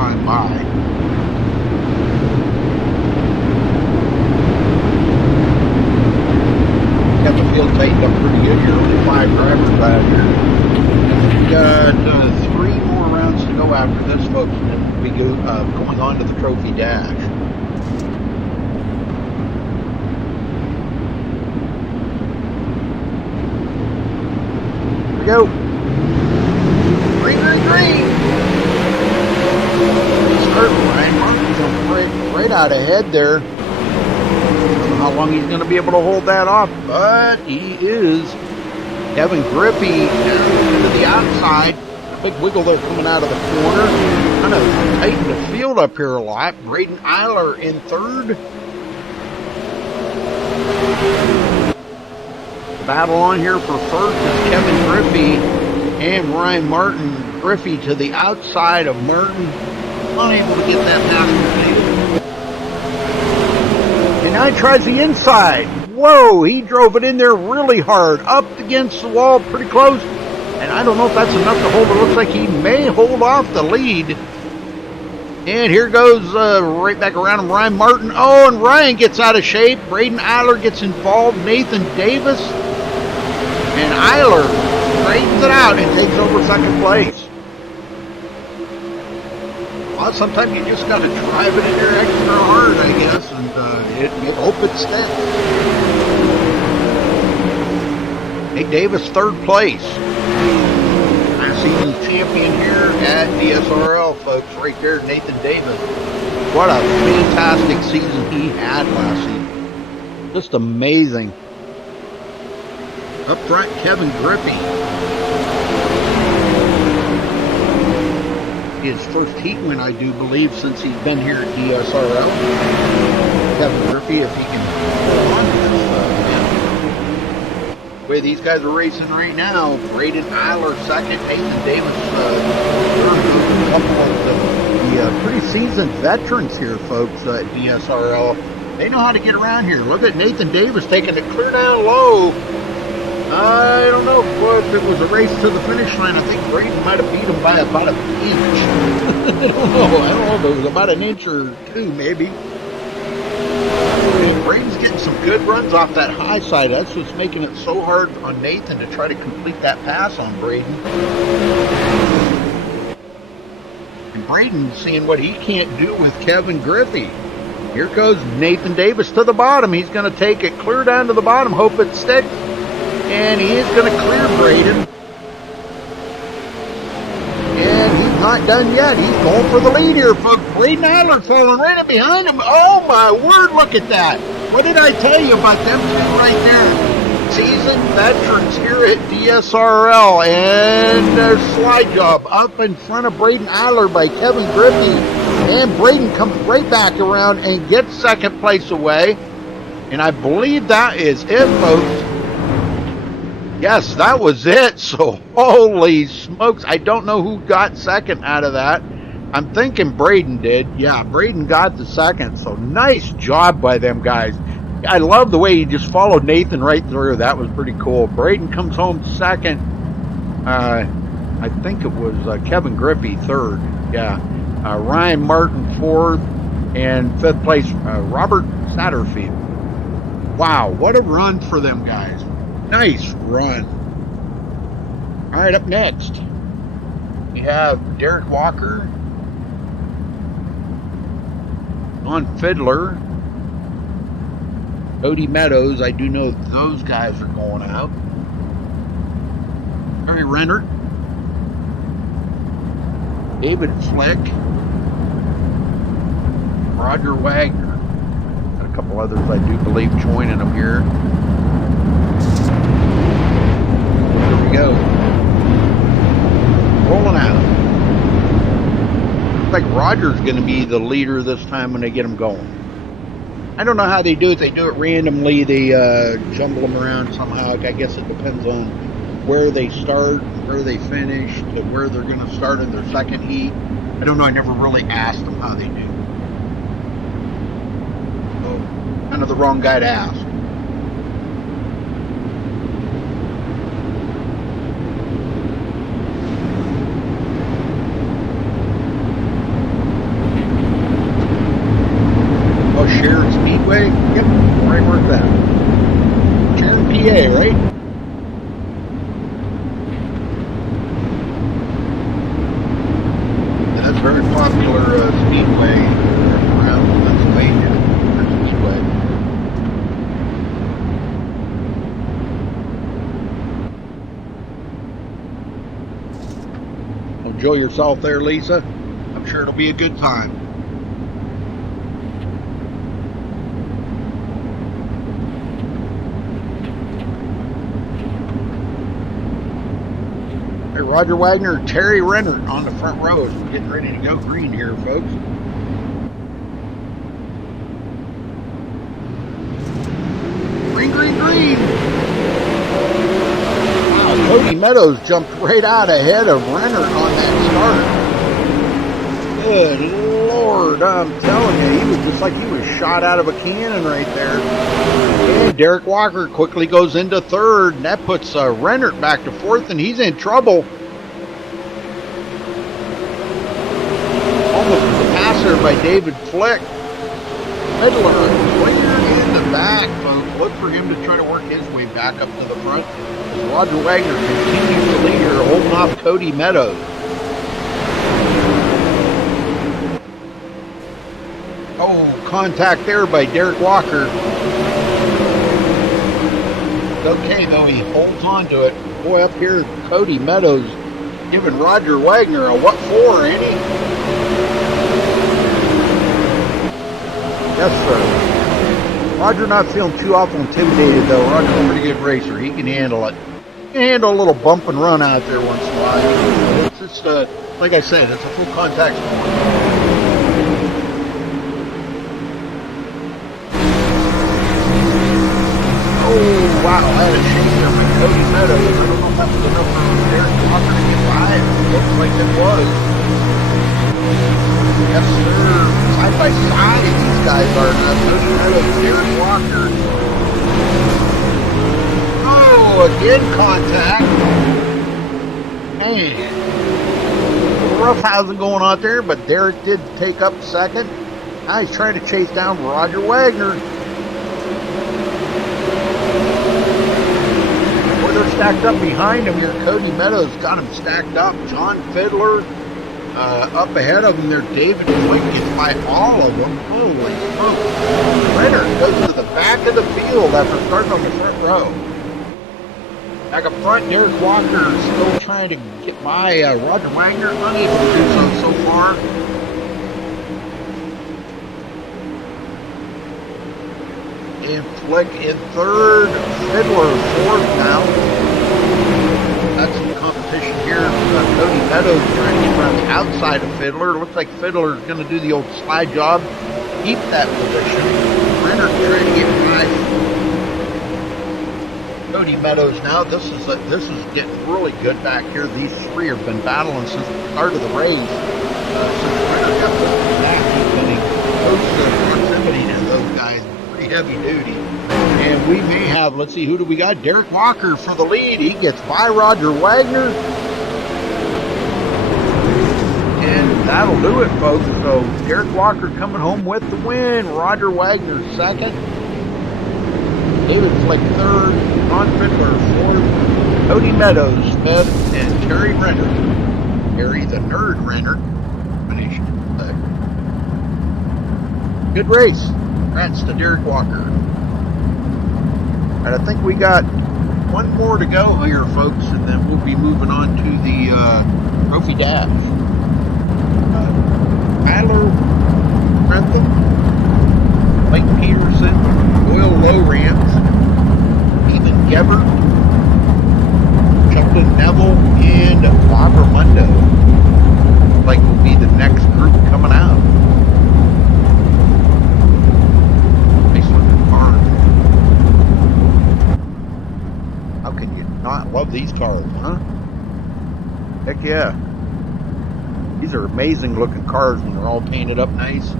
time by. Got the field tightened up pretty good here. Only 5 drivers out here. We've got 3 more rounds to go after this, folks. And we go going on to the trophy dash. Here we go. Green, green, green. Start Ryan Martin's right out ahead there. How long he's going to be able to hold that off, but he is. Kevin Griffey down to the outside. Big wiggle there coming out of the corner. Kind of tighten the field up here a lot. Braden Eiler in third. Battle on here for first is Kevin Griffey and Ryan Martin. Griffey to the outside of Martin. Unable to get that pass completed. And now he tries the inside. Whoa, he drove it in there really hard. Up against the wall, pretty close. And I don't know if that's enough to hold. It looks like he may hold off the lead. And here goes right back around him, Ryan Martin. Oh, and Ryan gets out of shape. Braden Eiler gets involved. Nathan Davis. And Eiler straightens it out and takes over second place. Well, sometimes you just got to drive it in there extra hard, I guess, and hope it sticks. Nate Davis, third place. Last season champion here at DSRL, folks, right there, Nathan Davis. What a fantastic season he had last season. Just amazing. Up front, Kevin Griffey. His first heat win, I do believe, since he's been here at DSRL. Kevin Griffey, if he can hold on to this stuff. The way these guys are racing right now, Braden Eiler second, Nathan Davis third. A couple of the pretty seasoned veterans here, folks, at DSRL. They know how to get around here. Look at Nathan Davis taking it clear down low. I don't know if it was a race to the finish line. I think Braden might have beat him by about an inch. I don't know if it was about an inch or 2, maybe. And Braden's getting some good runs off that high side. That's what's making it so hard on Nathan to try to complete that pass on Braden. And Braden seeing what he can't do with Kevin Griffey. Here goes Nathan Davis to the bottom. He's going to take it clear down to the bottom, hope it sticks. And he is going to clear Braden. And he's not done yet. He's going for the lead here, folks. Braden Eiler falling right in behind him. Oh, my word, look at that. What did I tell you about them two right there? Seasoned veterans here at DSRL. And their slide job up in front of Braden Eiler by Kevin Griffey. And Braden comes right back around and gets second place away. And I believe that is it, folks. Yes, that was it. So, holy smokes. I don't know who got second out of that. I'm thinking Braden did. Yeah, Braden got the second. So, nice job by them guys. I love the way he just followed Nathan right through. That was pretty cool. Braden comes home second. I think it was Kevin Griffey third. Yeah. Ryan Martin fourth. And fifth place, Robert Satterfield. Wow, what a run for them guys. Nice run. All right, up next, we have Derek Walker, Don Fiddler, Cody Meadows. I do know those guys are going out. Harry Rennert, David Flick, Roger Wagner, and a couple others I do believe joining them here. Go. Rolling out. Looks like Roger's going to be the leader this time when they get him going. I don't know how they do it. They do it randomly. They jumble them around somehow. I guess it depends on where they start, where they finish, to where they're going to start in their second heat. I don't know. I never really asked them how they do. So, kind of the wrong guy to ask. Speedway? Yep, right where it's at. Sharon, PA, right? That's a very popular speedway around Pennsylvania. This way. Enjoy yourself there, Lisa. I'm sure it'll be a good time. Hey, Roger Wagner and Terry Renner on the front rows. We're getting ready to go green here, folks. Green, green, green. Wow, Cody Meadows jumped right out ahead of Renner on that start. Good Lord, I'm telling you, he was just like he was shot out of a cannon right there. And Derek Walker quickly goes into third, and that puts Renner back to fourth, and he's in trouble. Almost a passer by David Flick. Fiddler clear in the back, folks. Look for him to try to work his way back up to the front. Roger Wagner continues to lead here, holding off Cody Meadows. Oh, contact there by Derek Walker. It's okay, though. He holds on to it. Boy, up here, Cody Meadows giving Roger Wagner a what for, ain't he? Yes, sir. Roger not feeling too awful intimidated, though. Roger's a pretty good racer. He can handle it. He can handle a little bump and run out there once in a while. It's just, like I said, it's a full contact sport. Oh, wow, I had a chase there with Cody Meadows. I don't know if that was enough for Derek Walker to get by. It looks like it was. Yes, sir. Side by side, these guys are. Cody Meadows, Derek Walker. Oh, again contact. Man. A little roughhousing going on there, but Derek did take up second. Now he's trying to chase down Roger Wagner. Stacked up behind him here. Cody Meadows got him stacked up. John Fiddler up ahead of him there. David Flick gets by all of them. Holy smokes. Renner goes to the back of the field after starting on the front row. Back up front, Derek Walker still trying to get by Roger Wagner. Unable to do so far. And Flick in third, Fiddler fourth now. That's some competition here. Cody Meadows trying to get around the outside of Fiddler. Looks like Fiddler is going to do the old slide job, keep that position. Renner trying to get by Cody Meadows now. This is getting really good back here. These three have been battling since the start of the race. Since Renner got pushed back, he's been in close proximity to those guys. Heavy duty. And we may have, let's see, who do we got? Derek Walker for the lead. He gets by Roger Wagner. And that'll do it, folks. So Derek Walker coming home with the win. Roger Wagner second. David Flick third. Ron Fiddler fourth. Cody Meadows fifth. And Terry Renner, Terry the Nerd Renner, finished second. Good race. Congrats to Derek Walker. And I think we got one more to go here, folks, and then we'll be moving on to the Trophy Dash. Tyler Grentham, Mike Peterson, Doyle Low Ramps, Ethan Gebert, Chucklin Neville, and Bob Ramundo. Like will be the next group coming out. How can you not love these cars, huh? Heck yeah. These are amazing looking cars when they're all painted up nice.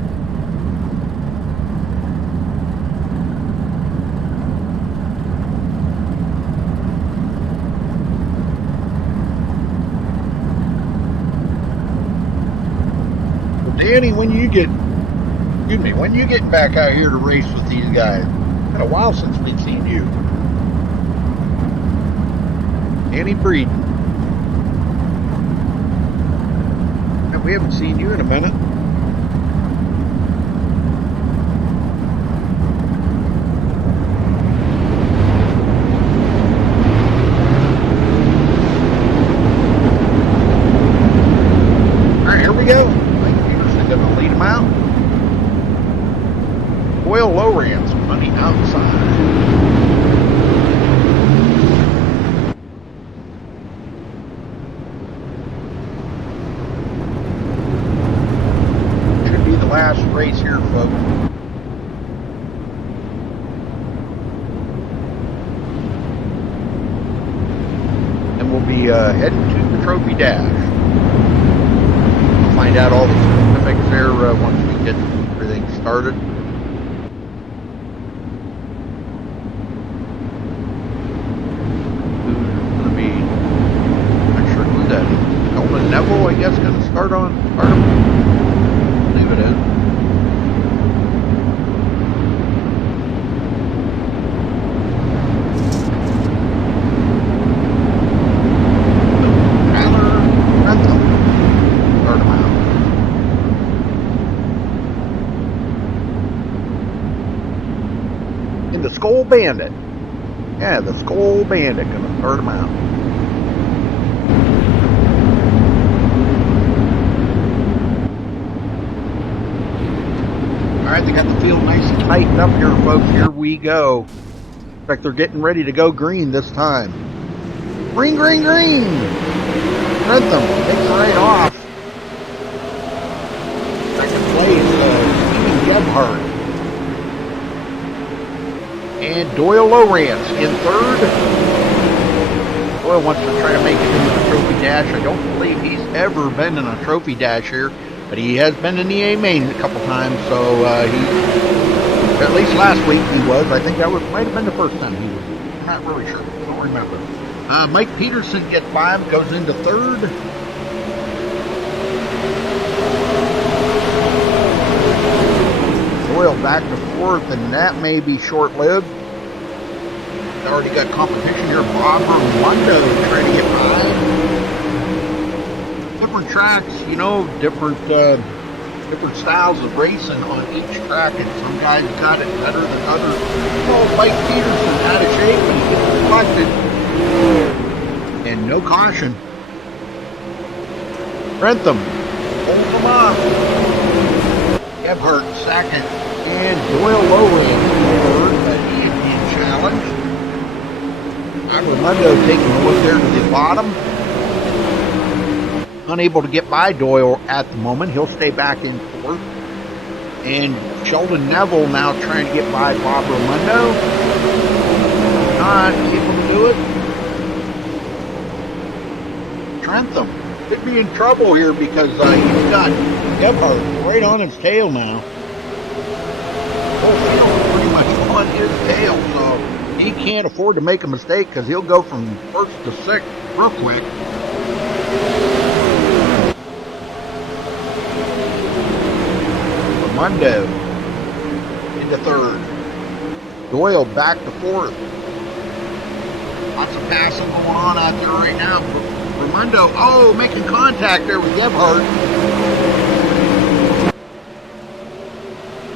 Well, Danny, when you get Excuse me, when you get back out here to race with these guys? It's been a while since we've seen you. Any breeding? We haven't seen you in a minute. Alright, here we go. Mike Peterson gonna lead them out. Doyle Lowrance on the outside. Last race here, folks. And we'll be heading to the trophy dash. We'll find out all the specifics there once we get everything started. Who's going to be? Not sure who that is. Elton Neville, I guess, going to start him. Leave it in. The Skull Bandit. Yeah, the Skull Bandit gonna start them out. Alright, they got the field nice and tightened up here, folks. Here we go. In fact, they're getting ready to go green this time. Green, green, green! Grantham takes the right off. Second place, Stephen Gebhardt. And Doyle Lowrance in third. Doyle wants to try to make it into the trophy dash. I don't believe he's ever been in a trophy dash here, but he has been in the A main a couple times, so he, at least last week he was. I think that might have been the first time he was. I'm not really sure. I don't remember. Mike Peterson gets by him, goes into third. Doyle back to fourth, and that may be short-lived. Already got competition here. Bob Armando trying to get by. Different tracks, you know, different styles of racing on each track, and some guys got it better than others. Oh, Mike Peterson out of shape, and he gets deflected. And no caution. Grantham holds him off. Gebhardt second, and Doyle Lowrance third, but he is being challenged. Armando taking a look there to the bottom. Unable to get by Doyle at the moment. He'll stay back in fourth. And Sheldon Neville now trying to get by Bob Armando. Not able to do it. Trentham could be in trouble here because he's got Gebhardt right on his tail now. Oh, pretty much on his tail, so he can't afford to make a mistake because he'll go from first to sixth real quick. Armando into third. Doyle back to fourth. Lots of passing going on out there right now. Armando, oh, making contact there with Gebhardt.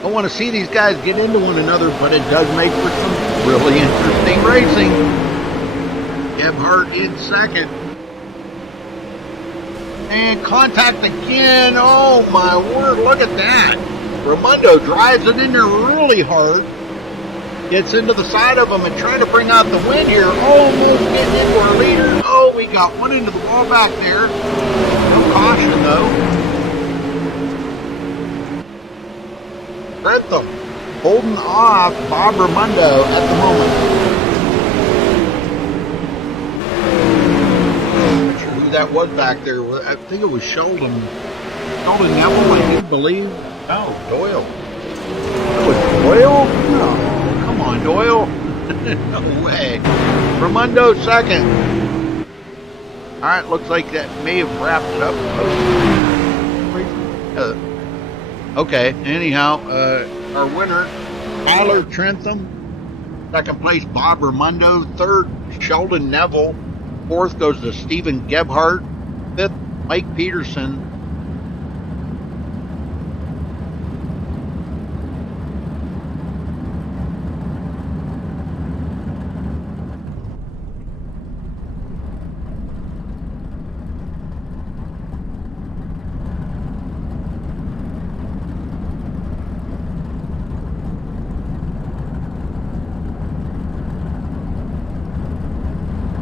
I want to see these guys get into one another, but it does make for some really interesting racing. Gebhardt in second. And contact again. Oh my word, look at that. Armando drives it in there really hard. Gets into the side of him and trying to bring out the wind here. Almost getting into our leader. Oh, we got one into the wall back there. No caution though. Grantham holding off Bob Armando at the moment. I'm not sure who that was back there. I think it was Sheldon Neville, I do believe. No, Doyle. It was Doyle? No, come on, Doyle. No way. Armando second. Alright, looks like that may have wrapped it up. Okay, anyhow, our winner, Tyler Trentham. Second place, Bob Raimondo. Third, Sheldon Neville. Fourth goes to Stephen Gebhardt. Fifth, Mike Peterson.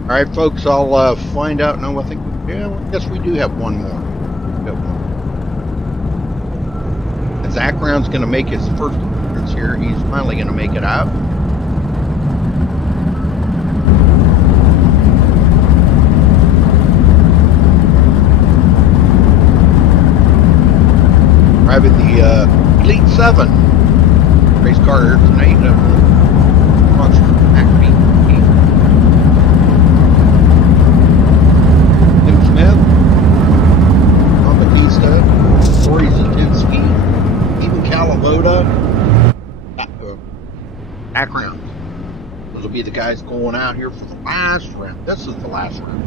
All right, folks, I'll find out. No, I think, yeah, I guess we do have one more. And Zach Brown's going to make his first appearance here. He's finally going to make it out. Driving the Elite 7 race car here tonight. Tim Smith, Tom Batista, Corey Zatinski, even Calavoda, background. Those will be the guys going out here for the last round. This is the last round.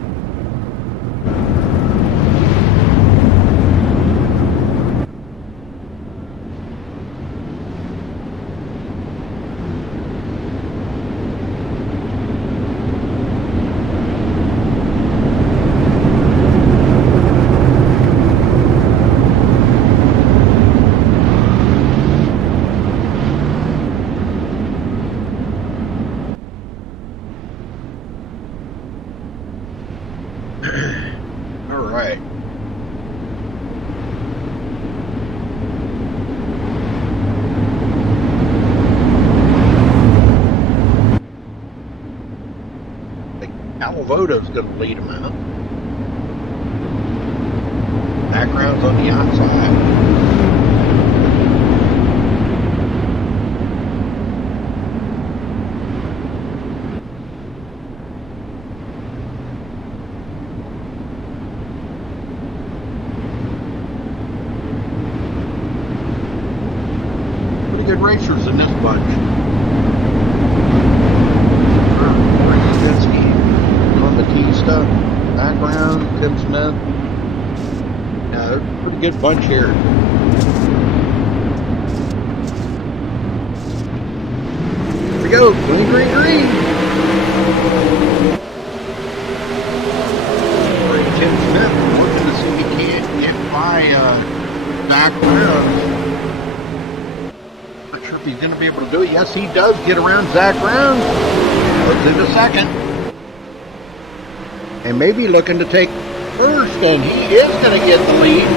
All right. Calavoda's going to lead him out. Background's on the outside. Good racers in this bunch. John Batista, background, Tim Smith. Yeah, they're a pretty good bunch here. Here we go, green, green, green. Tim Smith working to see if he can't get by background. He's going to be able to do it. Yes, he does get around Zach Brown. Goes into second. And maybe looking to take first, and he is going to get the lead.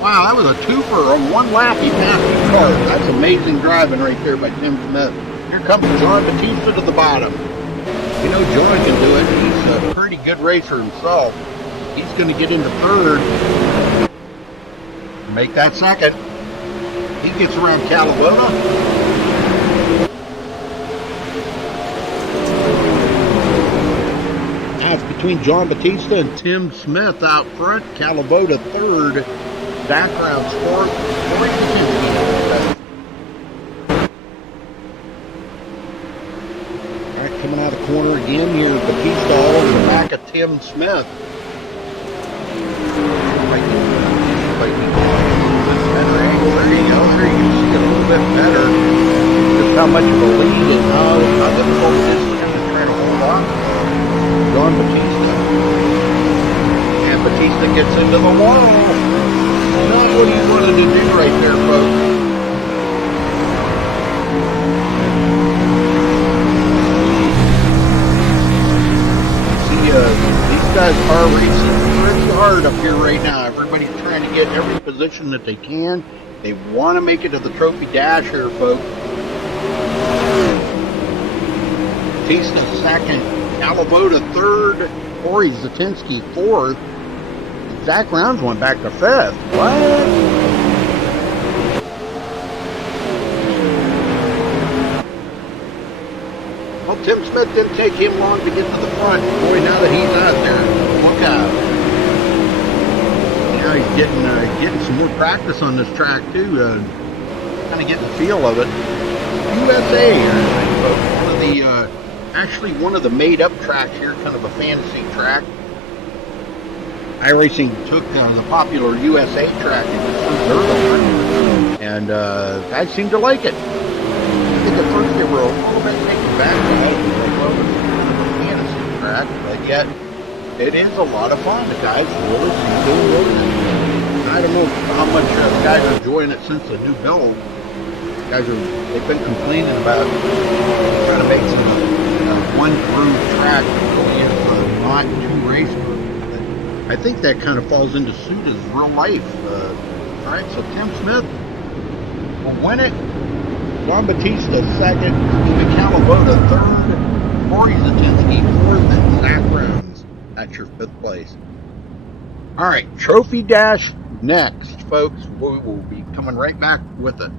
Wow, that was a twofer on one lap. He passed two cars. That's amazing driving right there by Tim Smith. Here comes John Batista to the bottom. You know John can do it. He's a pretty good racer himself. He's going to get into third. Make that second. He gets around Calavoda. Now it's between John Batista and Tim Smith out front. Calavoda third. Background's fourth. Corey Zatinski. All right, coming out of the corner again here. Batista all in the back of Tim Smith. There you go. There you can see it a little bit better. Just how much of a lead and how difficult it is to try to hold on. John Batista. And Batista gets into the wall. Not what he wanted to do right there, folks. See, these guys are racing pretty hard up here right now. Everybody's trying to get every position that they can. They want to make it to the trophy dash here, folks. Batista second, Calavoda third, Corey Zatinski fourth. Zach Rounds went back to fifth. What? Well, Tim Smith didn't take him long to get to the front. Boy, now that he's out there, look out. Now he's getting some more practice on this track too. Kind of getting the feel of it. USA, one of the actually one of the made-up tracks here, kind of a fantasy track. iRacing took the popular USA track and threw dirt over it, and guys seem to like it. I think at first they were a little bit taken back by it, like, well, it's kind of a fantasy track, but yet it is a lot of fun. The guys really seem to enjoy it. I don't know how much the guys are enjoying it since the new build. They've been complaining about trying to make some one groove track going into not two race groups. I think that kind of falls into suit as real life. All right, so Tim Smith will win it. John Batista second, Calavoda third, Corey Zatinski fourth, and Zach Brown's. That's your fifth place. All right, Trophy Dash next, folks. We will be coming right back with it.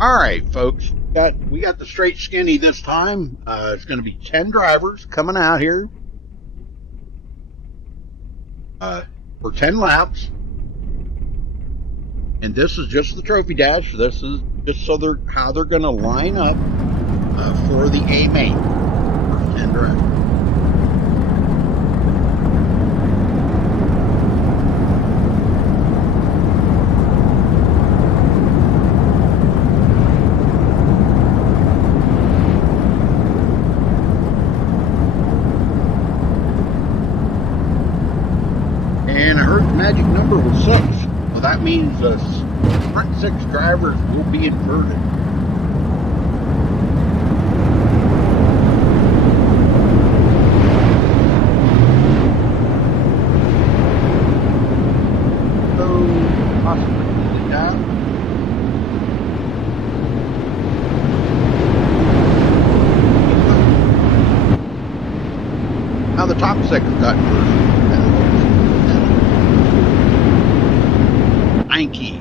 All right, folks, we got the straight skinny this time. It's going to be 10 drivers coming out here for 10 laps. And this is just the Trophy Dash. This is just so how they're going to line up for the A main for 10 drivers. And I heard the magic number was 6. Well, that means the front 6 drivers will be inverted. So, possibly ease it down. Now the top 6 got inverted. Anki.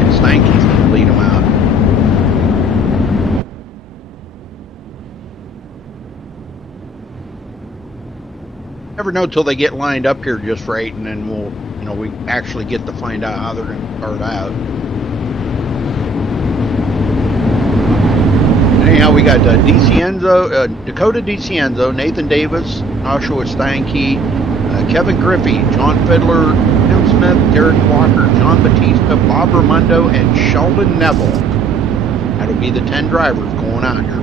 And Stanky's going to lead them out. Never know till they get lined up here just right, and then we actually get to find out how they're going to start out. Anyhow, we got Dakota DiCienzo, Nathan Davis, Joshua Steinke, Kevin Griffey, John Fiddler, Tim Smith, Derek Walker, John Batista, Bob Raimondo, and Sheldon Neville. That'll be the 10 drivers going out here, folks.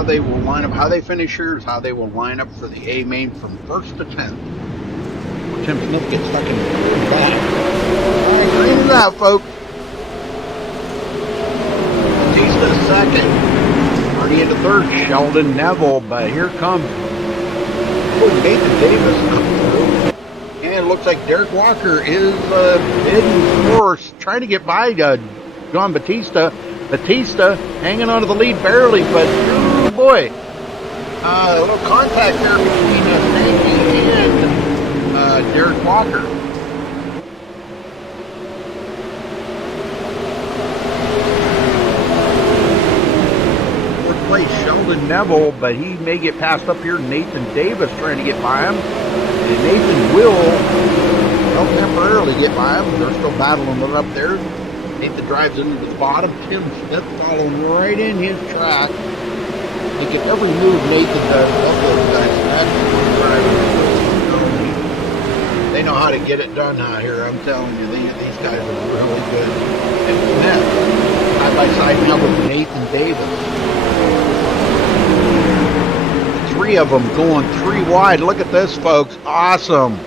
how they will line up, how they finish here is how they will line up for the A main from 1st to 10th. Tim Smith gets stuck in the back. All right, green is out, folks. Batista second. Already into third, Sheldon Neville, but here comes Nathan Davis up through. And it looks like Derek Walker is bidding force, trying to get by John Batista. Batista hanging onto the lead barely, but oh boy, a little contact there between Stanky and Derek Walker. Fourth place, Sheldon Neville, but he may get passed up here. Nathan Davis trying to get by him, and Nathan will temporarily get by him. They're still battling it up there. Nathan drives into the bottom. Tim Smith following right in his track. I think if every move Nathan does, both those guys, that's they know how to get it done out here. I'm telling you, these guys are really good. And Smith, side by side now with Nathan Davis. The three of them going three wide. Look at this, folks. Awesome.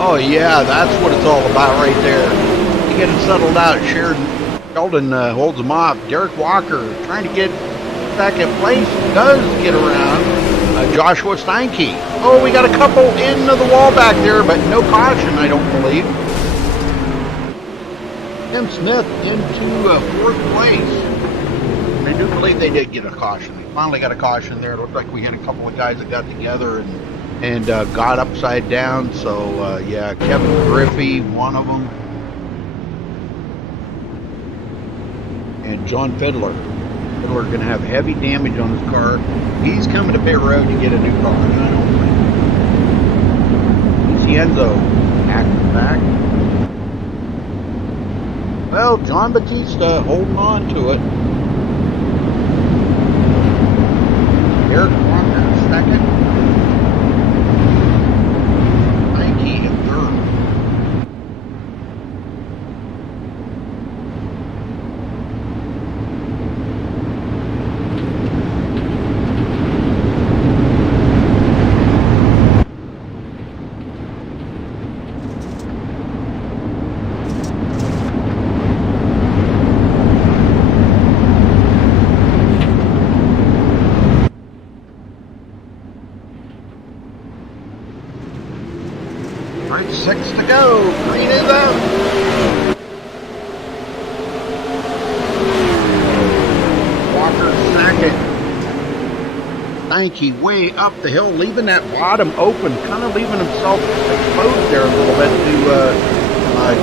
Oh, yeah, that's what it's all about right there. You get it settled out. Sheldon holds him off. Derek Walker trying to get second place. Does get around Joshua Steinke. Oh, we got a couple into the wall back there, but no caution, I don't believe. Tim Smith into fourth place. I do believe they did get a caution. They finally got a caution there. It looked like we had a couple of guys that got together and got upside down. So, yeah, Kevin Griffey, one of them. And John Fiddler. Fiddler going to have heavy damage on his car. He's coming to pit road to get a new car. I don't think. Cienzo acting back. Well, John Batista holding on to it. Eric Walker second. Nike in third. Six to go. Green is out. Walker second. Steinke way up the hill, leaving that bottom open, kind of leaving himself exposed there a little bit to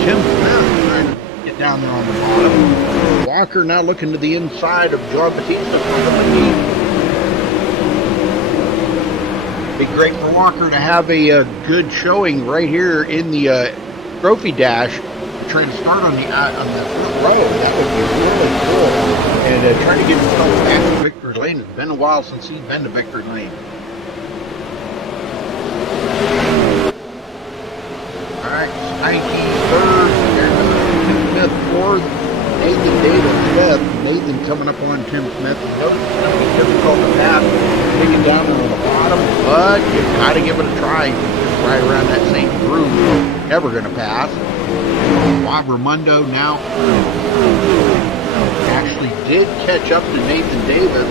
Jim Smith trying to get down there on the bottom. Walker now looking to the inside of John Batista for the lead. Be great for Walker to have a good showing right here in the trophy dash. Trying to start on the front row. That would be really cool. And trying to get himself back to victory lane. It's been a while since he's been to victory lane. All right, Steinke third. Tim Smith fourth. Nathan Davis fifth. Nathan coming up on Tim Smith. It's going to be difficult to pass. Taking down there on the bottom, but you got to give it a try. Just right around that same groove. Never going to pass. Bob Raimondo now actually did catch up to Nathan Davis.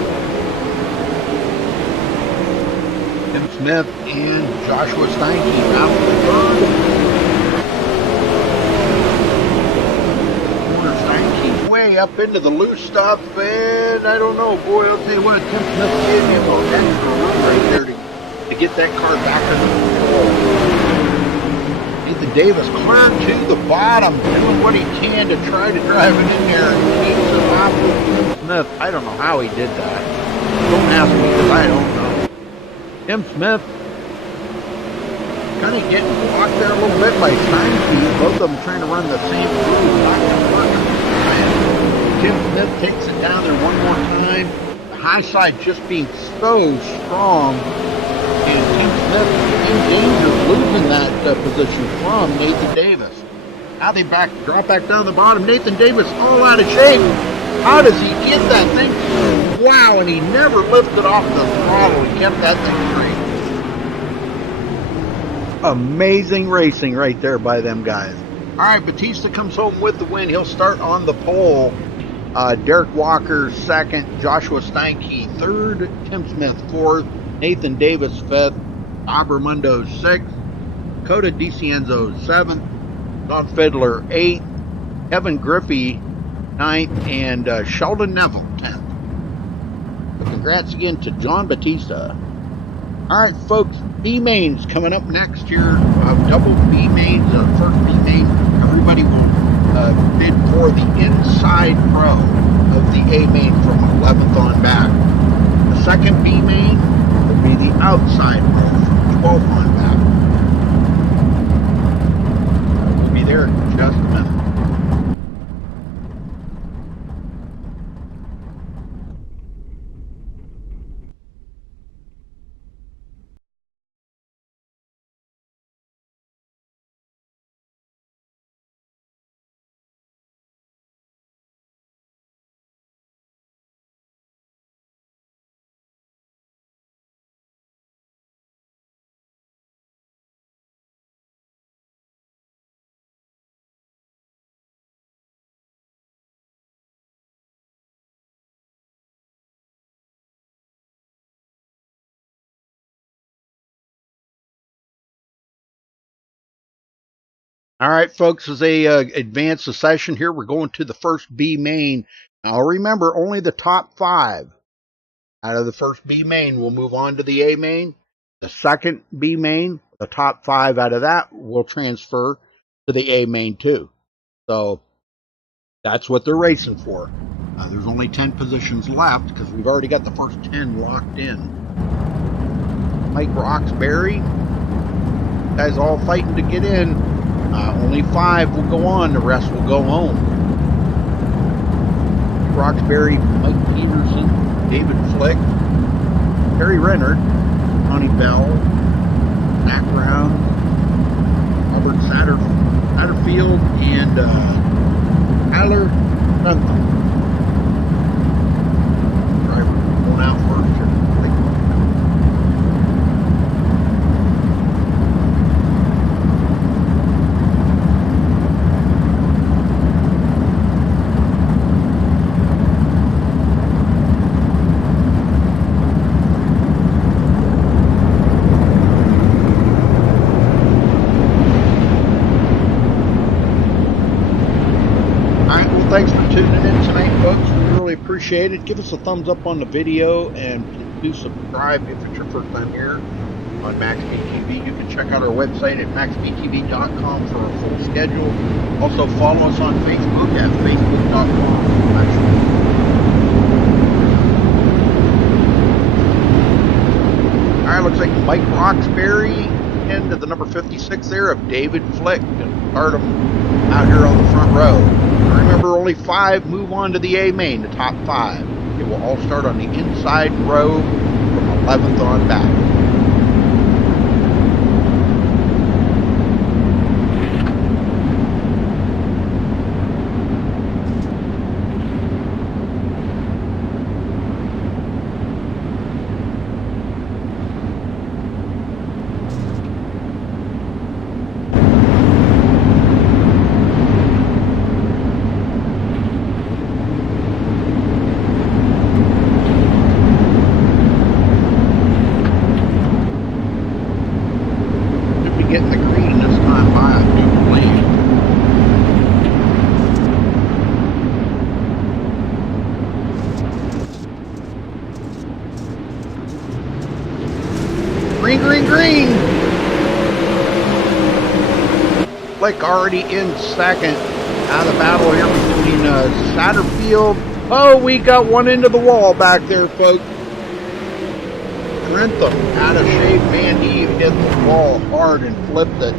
Tim Smith and Joshua Steinke out the third. Way up into the loose stuff, and I don't know, boy, I'll tell you what, Tim Smith gave me a little extra room right there to get that car back under control. Nathan Davis clear to the bottom, doing what he can to try to drive it in there and keep him off with Tim Smith. I don't know how he did that. Don't ask me, because I don't know. Tim Smith kind of getting blocked there a little bit by Steinke. Both of them trying to run the same groove, not going to work. Tim Smith takes it down there one more time. The high side just being so strong. And Tim Smith in danger of losing that position from Nathan Davis. Now they drop back down the bottom. Nathan Davis all out of shape. How does he get that thing Wow, and he never lifted off the throttle. He kept that thing straight. Amazing racing right there by them guys. All right, Batista comes home with the win. He'll start on the pole. Derek Walker second, Joshua Steinke third, Tim Smith fourth, Nathan Davis fifth, Bob Ramundo sixth, Coda DiCienzo seventh, Don Fiddler eighth, Kevin Griffey ninth, and Sheldon Neville 10th. So congrats again to John Batista. All right, folks, B mains coming up next here. Double B mains, first B main. Everybody will bid for the inside row of the A main from 11th on back. The second B main will be the outside row from 12th on back. We'll be there in just a minute. All right, folks, as they advance the session here, we're going to the first B main. Now, remember, only the top 5 out of the first B main will move on to the A main. The second B main, the top 5 out of that will transfer to the A main too. So that's what they're racing for. There's only 10 positions left because we've already got the first 10 locked in. Mike Roxbury, guys all fighting to get in. Only 5 will go on, the rest will go home. Roxbury, Mike Peterson, David Flick, Terry Renner, Tony Bell, Zach Brown, Robert Satterfield, and Tyler Duntham. Driver going out first here. Thanks for tuning in tonight, folks. We really appreciate it. Give us a thumbs up on the video and do subscribe if it's your first time here on MaxSpeedTV. You can check out our website at MaxSpeedTV.com for a full schedule. Also, follow us on Facebook at Facebook.com. All right, looks like Mike Roxbury into the number 56 there of David Flick. And start him out here on the front row. Remember, only 5 move on to the A main, the top 5. It will all start on the inside row from 11th on back. Getting the green this time by, I do believe. Green, green, green! Flick already in second. Out of the battle here between Satterfield. Oh, we got one into the wall back there, folks. Grentham, out of shape, man, he hit the wall hard and flipped it.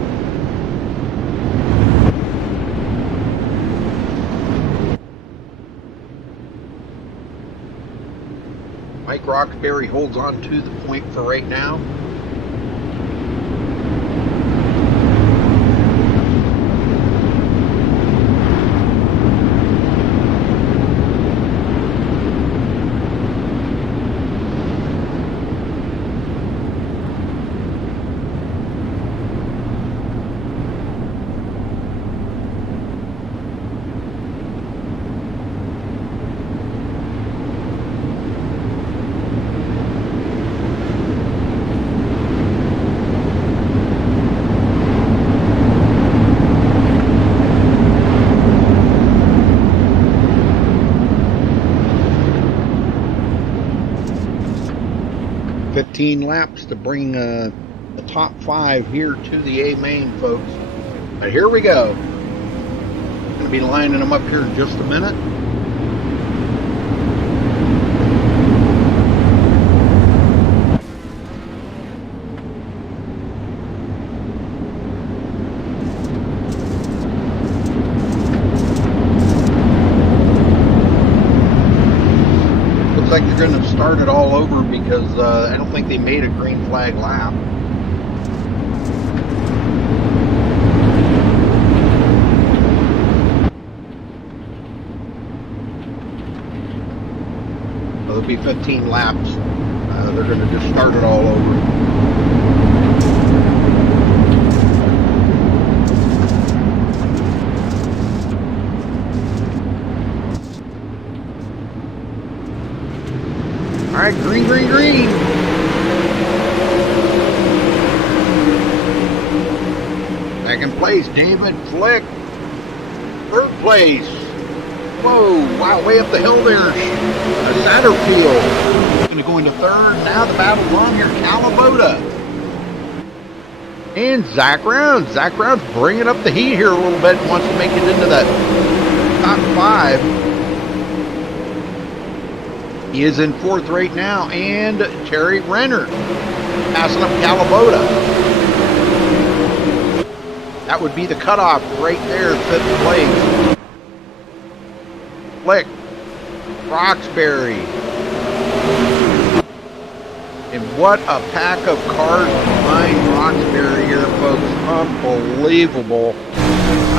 Mike Roxbury holds on to the point for right now. 15 laps to bring the top 5 here to the A main, folks. But here we go. Going to be lining them up here in just a minute. Looks like they're going to start it all over because I don't think they made a green flag lap. It'll be 15 laps. They're going to just start it all over. All right, green, green, green. Second place, David Flick. Third place. Whoa, wow, way up the hill there. Satterfield. Going to go into third. Now the battle's on here. Calabota. And Zach Rounds. Zach Rounds bringing up the heat here a little bit. Wants to make it into that top 5. He is in fourth right now. And Terry Renner passing up Calabota. That would be the cutoff right there, 5th place. Flick, Roxbury, and what a pack of cars behind Roxbury here, folks. Unbelievable.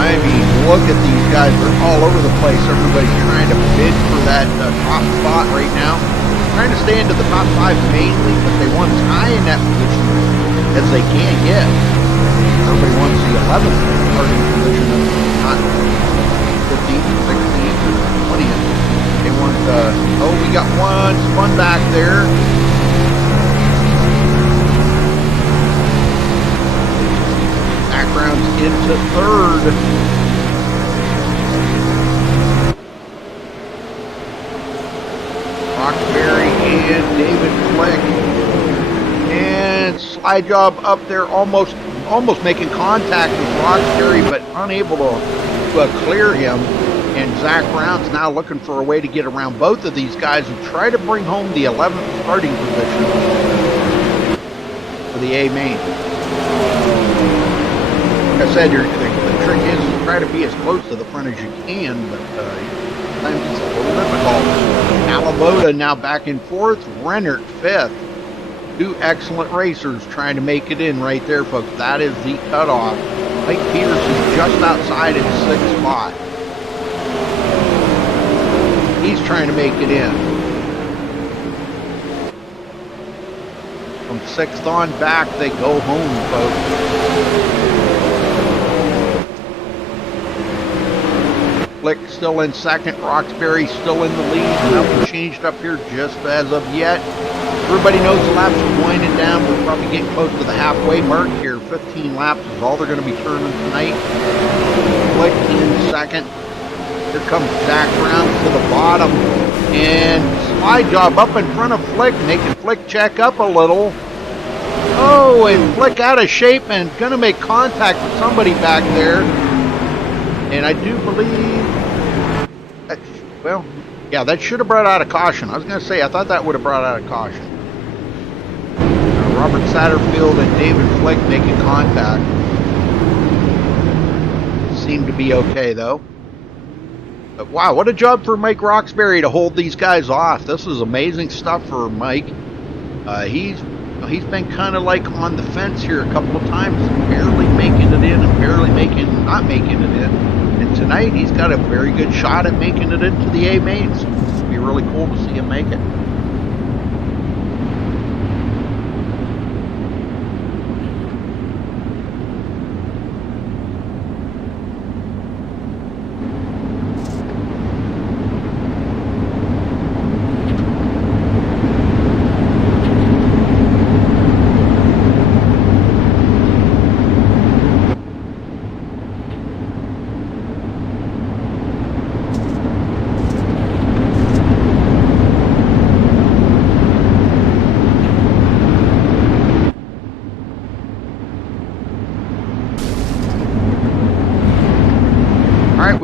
I mean, look at these guys. They're all over the place. Everybody's trying to bid for that top spot right now. Trying to stay into the top 5 mainly, but they want as high in that position as they can get. Everybody wants the 11th starting position, not 15th, 16th, 20th. They want oh, we got one spun back there. Background's into third. Roxbury and David Flick. And slide job up there, almost making contact with Roxbury, but unable to clear him. And Zach Rounds now looking for a way to get around both of these guys and try to bring home the 11th starting position for the A main. Like I said, the trick is to try to be as close to the front as you can, but sometimes it's a little difficult. Calabota now back in 4th, Rennert 5th. Two excellent racers trying to make it in right there, folks. That is the cutoff. Mike Peterson just outside in 6th spot. He's trying to make it in. From 6th on back, they go home, folks. Flick still in 2nd. Roxbury still in the lead. Nothing changed up here just as of yet. Everybody knows the laps are winding down. We're probably getting close to the halfway mark here. 15 laps is all they're going to be turning tonight. Flick in 2nd. Here comes Zach Rounds to the bottom. And slide job up in front of Flick, making Flick check up a little. Oh, and Flick out of shape and going to make contact with somebody back there. And I do believe, well, yeah, that should have brought out a caution. I was going to say, I thought that would have brought out a caution. Robert Satterfield and David Flick making contact. Seemed to be okay, though. But wow, what a job for Mike Roxbury to hold these guys off. This is amazing stuff for Mike. He's been kind of like on the fence here a couple of times, barely making it in and barely not making it in. And tonight he's got a very good shot at making it into the A mains. It'd be really cool to see him make it.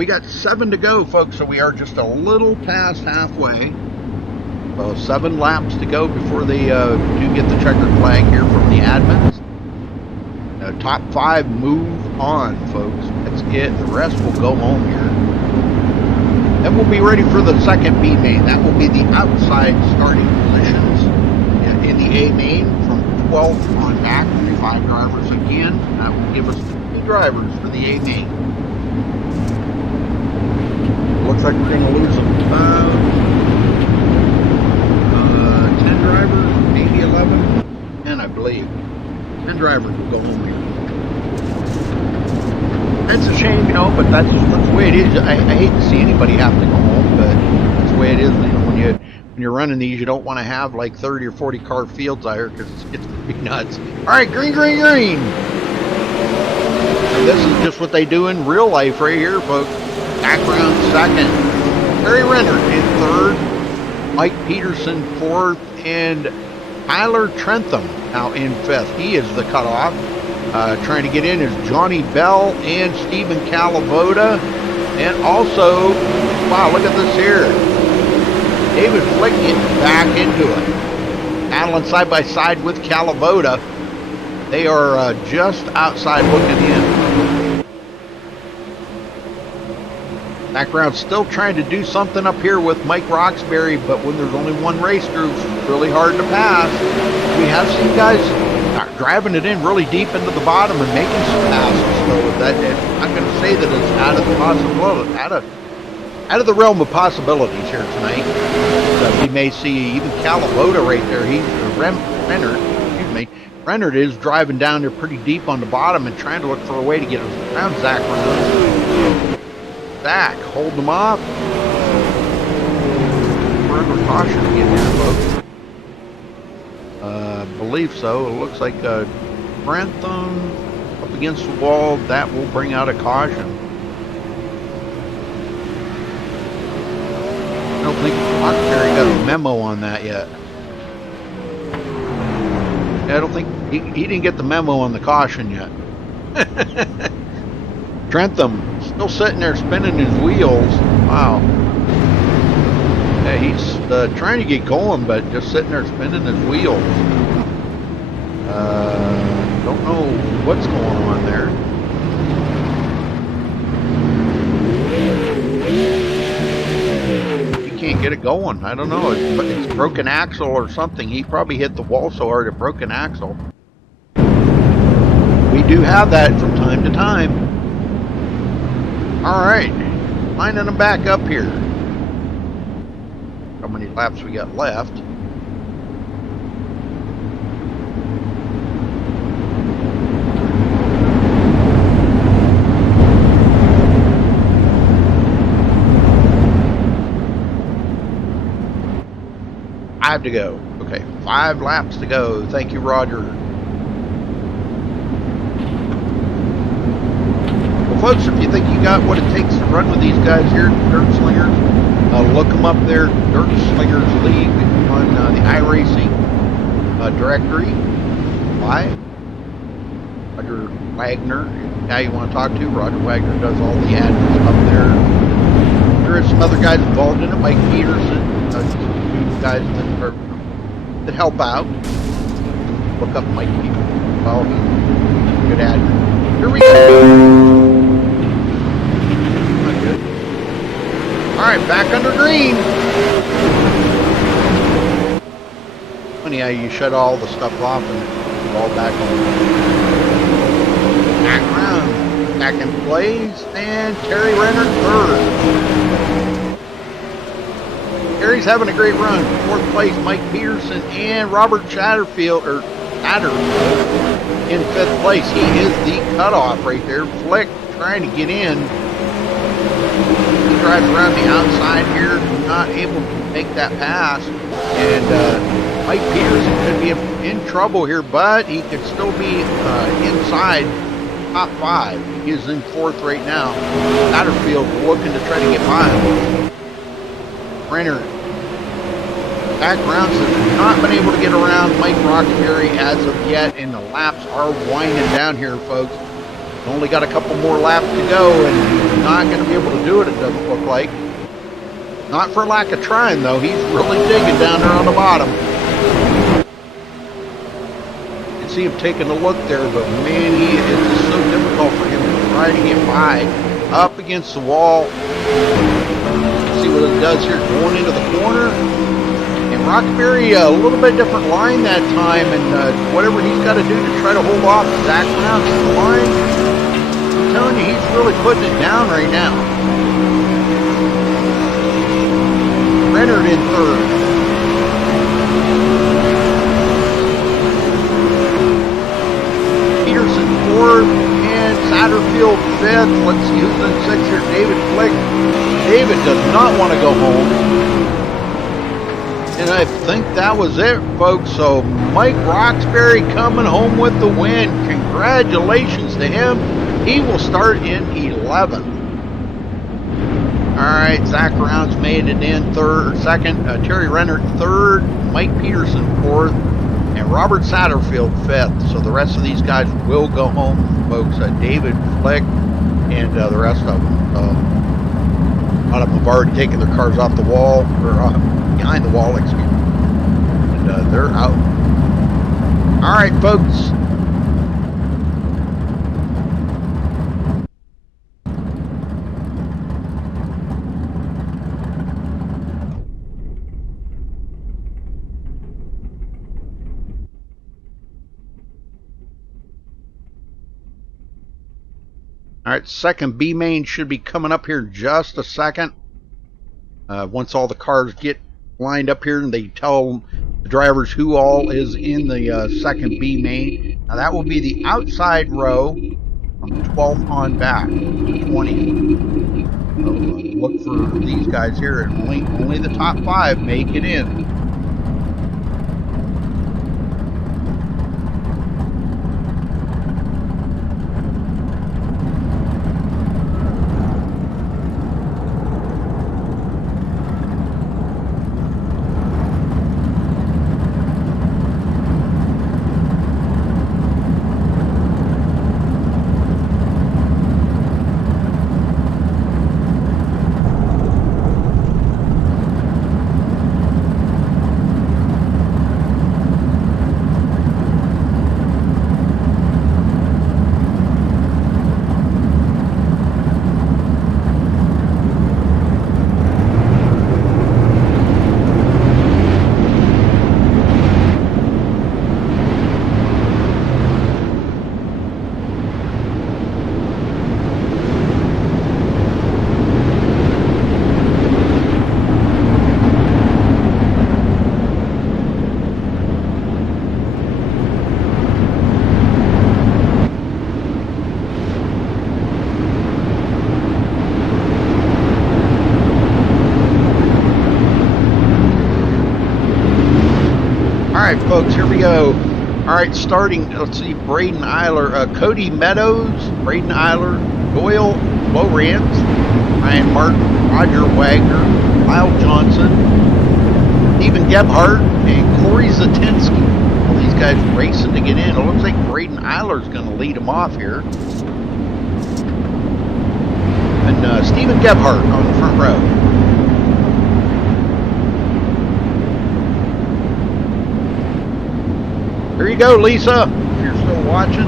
we got 7 to go, folks, so we are just a little past halfway. So 7 laps to go before they do get the checkered flag here from the admins. Top 5 move on, folks. That's it. The rest will go home here. Then we'll be ready for the second B main. That will be the outside starting positions. In the A main, from 12 on back, will be 5 drivers again. That will give us 2 drivers for the A main. Looks like we're going to lose them. 10 drivers, maybe 11, and I believe 10 drivers will go home here. That's a shame, you know, but that's the way it is. I hate to see anybody have to go home, but that's the way it is. You know, when you're running these, you don't want to have like 30 or 40 car fields out here because it's pretty nuts. All right, green, green, green. And this is just what they do in real life right here, folks. Background second, Terry Renner in third, Mike Peterson fourth, and Tyler Trentham now in fifth. He is the cutoff. Trying to get in is Johnny Bell and Stephen Calavoda. And also, wow, look at this here. David Flick getting back into it. Battling side by side with Calavoda. They are just outside looking in. Background still trying to do something up here with Mike Roxbury, but when there's only one race group, it's really hard to pass. We have seen guys driving it in really deep into the bottom and making some passes. So that I'm going to say that it's out of the possibility, out of the realm of possibilities here tonight. So we may see even Calavoda right there. He's Renard is driving down there pretty deep on the bottom and trying to look for a way to get around Zach Reynolds. Zach, hold them off. We're under caution again here, folks. Believe so. It looks like Grantham up against the wall. That will bring out a caution. I don't think Roxbury got a memo on that yet. I don't think he didn't get the memo on the caution yet. Trentham still sitting there spinning his wheels. Wow. Yeah, he's trying to get going, but just sitting there spinning his wheels. Don't know what's going on there. He can't get it going. I don't know. It's broken axle or something. He probably hit the wall so hard it broke an axle. We do have that from time to time. All right, lining them back up here. How many laps we got left? Five to go. Okay, 5 laps to go. Thank you, Roger. Well, folks, if you think you got what it takes to run with these guys here, Dirt Slingers, look them up there, Dirt Slingers League on the iRacing directory. Why? Roger Wagner, guy you want to talk to. Roger Wagner does all the admin stuff there. There is some other guys involved in it, Mike Peterson, guys that help out. Look up Mike Peterson. Well, he's good admin. Here we go. Not good. Alright, back under green. Funny how you shut all the stuff off and it's all back on. Back around. Back in place. And Terry Renner third. Terry's having a great run. 4th place, Mike Peterson and Robert Chatterfield in 5th place. He is the cutoff right there. Flick trying to get in. He drives around the outside here, not able to make that pass. And Mike Peterson could be in trouble here, but he could still be inside top 5. He is in 4th right now. Chatterfield looking to try to get by him. Renner background has not been able to get around Mike Roxbury as of yet, and the laps are winding down here, folks. Only got a couple more laps to go, and not going to be able to do it, it doesn't look like. Not for lack of trying, though. He's really digging down there on the bottom. You can see him taking a look there, but man, it's so difficult for him to try to get by. Up against the wall. See what it does here, going into the corner. And Roxbury, a little bit different line that time, and whatever he's got to do to try to hold off Zach Rounds to the line, I'm telling you, he's really putting it down right now. Renard in third. Peterson fourth, and Satterfield fifth. Let's see who's in sixth here. David Flick. David does not want to go home. And I think that was it, folks. So Mike Roxbury coming home with the win. Congratulations to him. He will start in 11th. All right, Zach Rounds made it in second. Terry Renner third. Mike Peterson fourth. And Robert Satterfield fifth. So the rest of these guys will go home, folks. David Flick and the rest of them. A lot of them have already taken their cars off the wall, or behind the wall, excuse me. And they're out. All right, folks. All right, second B main should be coming up here in just a second. Once all the cars get lined up here and they tell the drivers who all is in the second B main. Now that will be the outside row from 12 on back to 20. So look for these guys here, and only the top 5 make it in. Alright folks, here we go. Alright, starting, let's see, Braden Eiler, Cody Meadows, Braden Eiler, Doyle Lowrance, Ryan Martin, Roger Wagner, Lyle Johnson, Stephen Gebhardt, and Corey Zatinsky. All these guys racing to get in. It looks like Braden Eiler's going to lead them off here. And Stephen Gebhardt on the front row. There you go, Lisa, if you're still watching.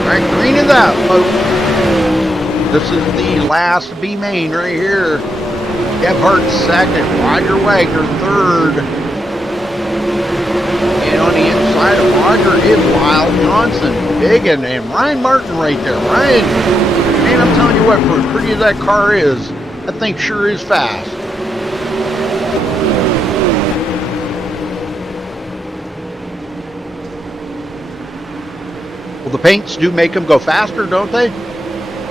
All right, green is out, folks. This is the last B main right here. Gebhardt second, Roger Wagner third. And on the inside of Roger is Lyle Johnson. Big and Ryan Martin right there. Ryan, man, I'm telling you what, for as pretty as that car is, that thing sure is fast. Well, the paints do make them go faster, don't they?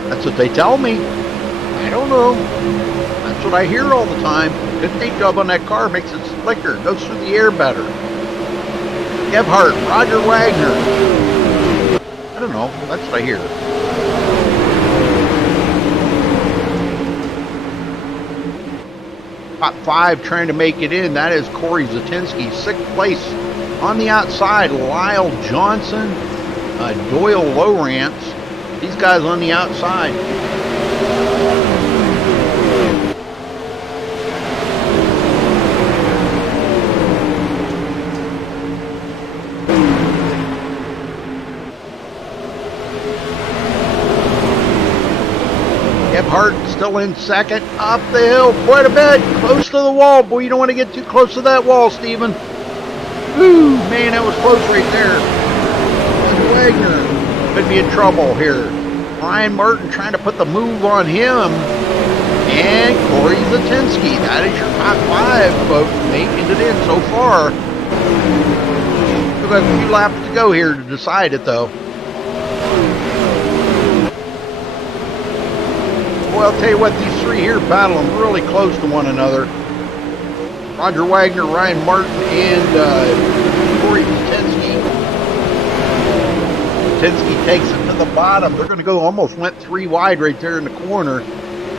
That's what they tell me. I don't know. That's what I hear all the time. Good paint job on that car, makes it slicker, goes through the air better. Gebhardt, Roger Wagner. I don't know, that's what I hear. Top 5 trying to make it in. That is Corey Zatinsky. 6th place on the outside, Lyle Johnson, Doyle Lowrance. These guys on the outside. Gebhardt still in second, up the hill quite a bit, close to the wall. Boy, you don't want to get too close to that wall, Steven. Woo, man, that was close right there. Wagner could be in trouble here. Ryan Martin trying to put the move on him. And Corey Zatinsky. That is your top 5, folks, making it in so far. We've got a few laps to go here to decide it, though. Well, I'll tell you what, these 3 here battling really close to one another. Roger Wagner, Ryan Martin, and Corey Zatinsky. Zatinsky takes it to the bottom. They're going to go, almost went 3 wide right there in the corner.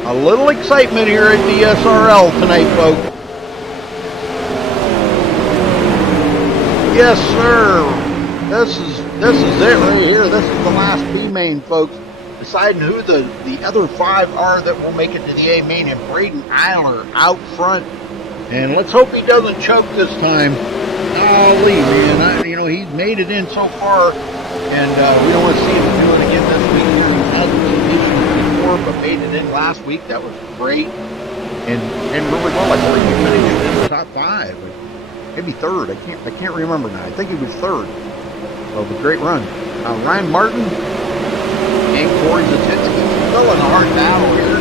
A little excitement here at DSRL tonight, folks. Yes, sir. This is it right here. This is the last B main, folks. Deciding who the other 5 are that will make it to the A main, and Braden Eiler out front. And let's hope he doesn't choke this time. Golly, man. He's made it in so far, and we don't want to see him do it again this week. He hasn't been issues before, but made it in last week. That was great. And really well. I believe he finished in the top 5. Maybe 3rd. I can't remember now. I think he was 3rd. So, a great run. Ryan Martin and Corey Zatinsky still in a hard battle here.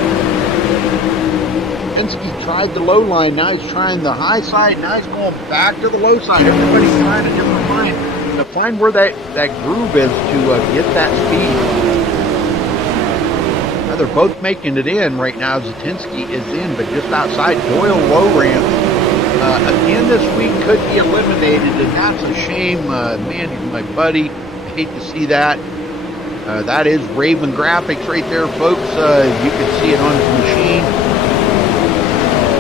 Zatinsky tried the low line, now he's trying the high side, now he's going back to the low side. Everybody's trying a different line to find where that groove is to get that speed. Now they're both making it in right now. Zatinsky is in, but just outside. Doyle Lowrance again this week could be eliminated, and that's a shame. Man, he's my buddy. I hate to see that. That is Raven Graphics right there, folks. You can see it on his machine.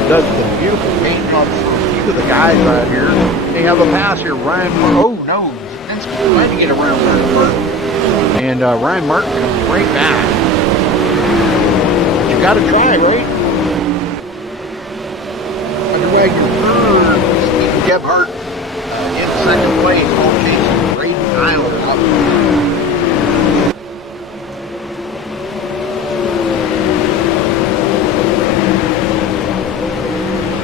Does the beautiful paint jobs for a few of the guys out here. They have a pass here. Ryan Martin. Oh, no. Zatinsky trying to get around Ryan Martin. And Ryan Martin comes right back. But you got to try, right? Roger Wagner third. Stephen Gebhardt in second place. All chasing Braden Eiler up.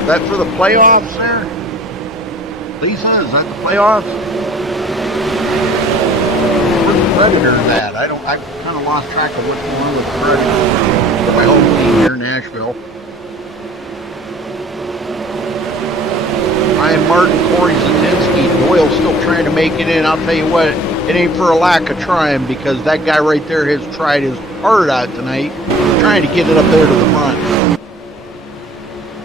Is that for the playoffs there? Lisa, is that the playoffs? Where's the Predator in that? I kind of lost track of what's going on with the Predator. For my whole team here in Nashville. Ryan Martin, Corey Zatinsky, Doyle still trying to make it in. I'll tell you what, it ain't for a lack of trying, because that guy right there has tried his heart out tonight, trying to get it up there to the front.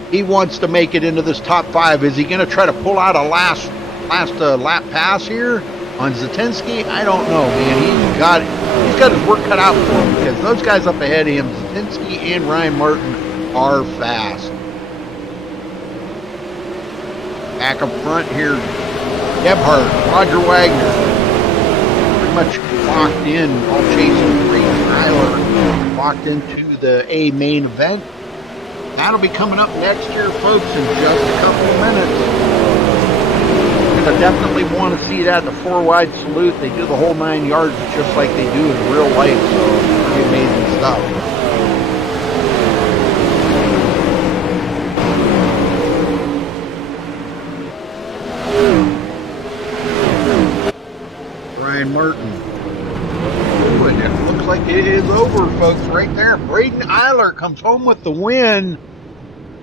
He wants to make it into this top 5. Is he going to try to pull out a last lap pass here on Zatinsky? I don't know, man. He's got his work cut out for him, because those guys up ahead of him, Zatinsky and Ryan Martin, are fast. Back up front here, Gebhardt, Roger Wagner, pretty much locked in, all chasing Braden Eiler, locked into the A main event. That'll be coming up next year, folks, in just a couple of minutes. You're going to definitely want to see that, the 4-wide salute. They do the whole 9 yards just like they do in real life, so pretty amazing stuff. Ryan Martin. Ooh, and it looks like it is over, folks, right there. Braden Eiler comes home with the win.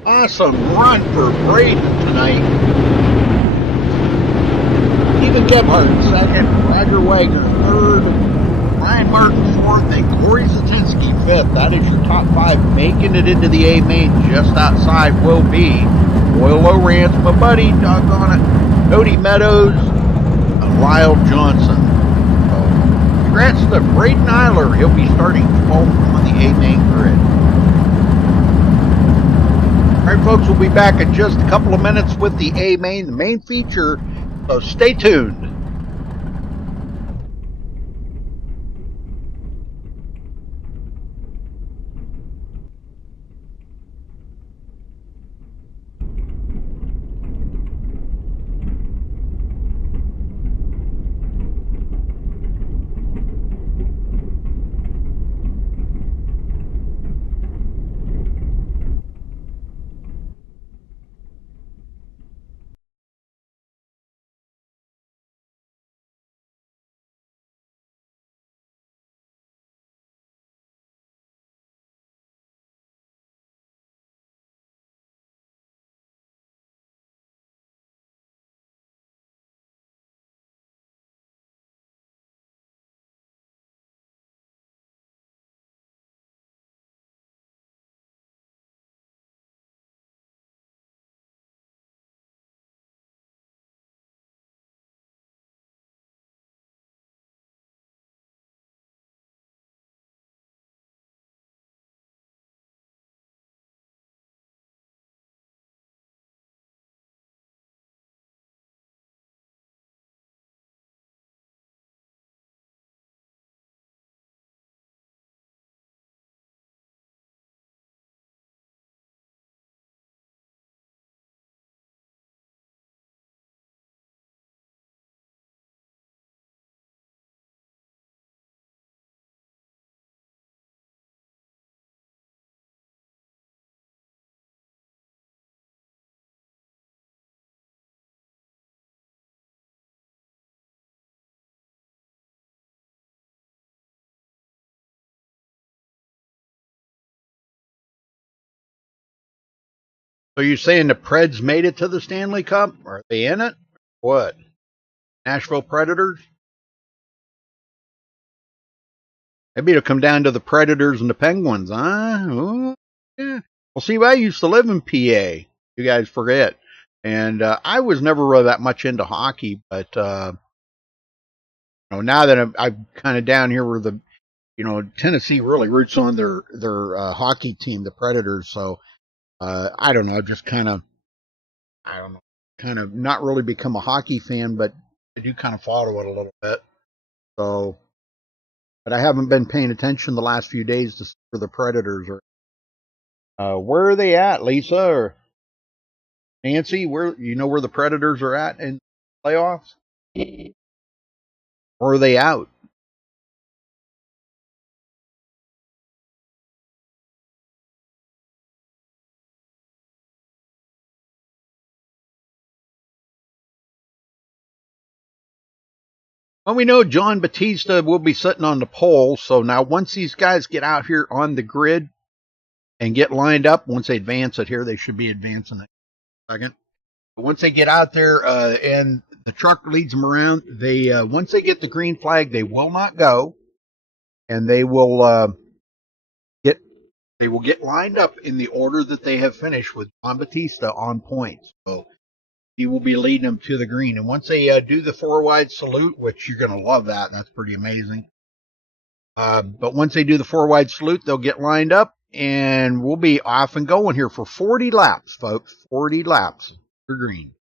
Awesome run for Braden tonight. Stephen Gebhardt second, Roger Wagner third, Ryan Martin fourth, and Corey Zatinsky fifth. That is your top 5, making it into the A main just outside will be Boyle Lowrance, my buddy, doggone it, Cody Meadows, and Lyle Johnson. So, congrats to Braden Eiler. He'll be starting 12th on the A main grid. All right, folks, we'll be back in just a couple of minutes with the A main, the main feature. So stay tuned. So you're saying the Preds made it to the Stanley Cup? Are they in it? What? Nashville Predators? Maybe it'll come down to the Predators and the Penguins, huh? Oh, yeah. Well, see, I used to live in PA. You guys forget. And I was never really that much into hockey, but now that I'm kind of down here where the Tennessee really roots on their hockey team, the Predators. So I don't know. I've just I don't know, kind of not really become a hockey fan, but I do kind of follow it a little bit. So, but I haven't been paying attention the last few days to see where the Predators are. Where are they at, Lisa or Nancy? Where where the Predators are at in playoffs? Or are they out? Well, we know John Batista will be sitting on the pole. So now, once these guys get out here on the grid and get lined up, once they advance it here, they should be advancing it. Second. Once they get out there and the truck leads them around, they once they get the green flag, they will not go, and get they will get lined up in the order that they have finished with John Batista on points. So he will be leading them to the green, and once they do the four wide salute, which you're going to love that's pretty amazing. But once they do the four wide salute, they'll get lined up, and we'll be off and going here for 40 laps, folks. 40 laps for green.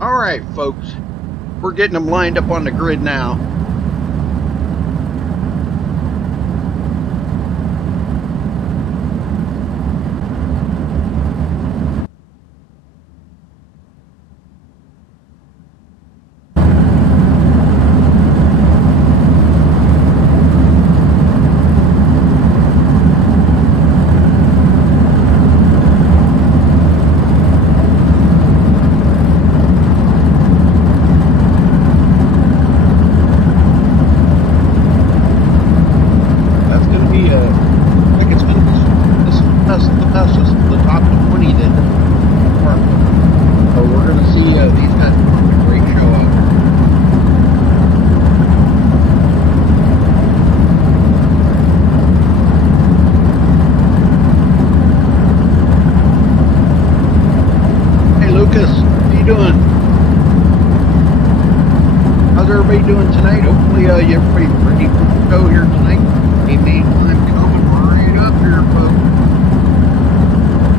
All right, folks, we're getting them lined up on the grid now.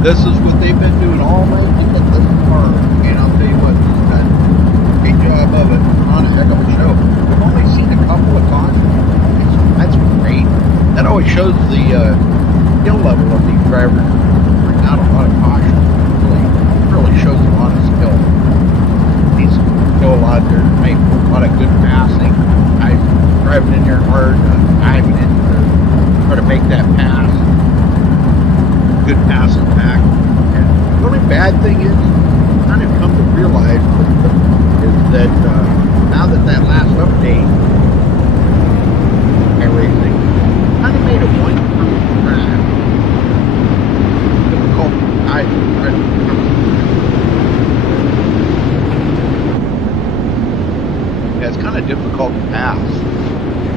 This is what they've been doing all night to get this far, and I'll tell you what, they've done a great job of it. On a heck of a show. We've only seen a couple of cautions. That's great. That always shows the skill level of these drivers. Bring out a lot of caution. Really shows a lot of skill. These show a lot there tonight for a lot of good passing. Guys driving in there hard, diving in to try to make that pass. Good passing back. And the only bad thing is, kind of come to realize is that now that last update, racing kind of made a one-person track difficult to guide. Yeah, it's kind of difficult to pass.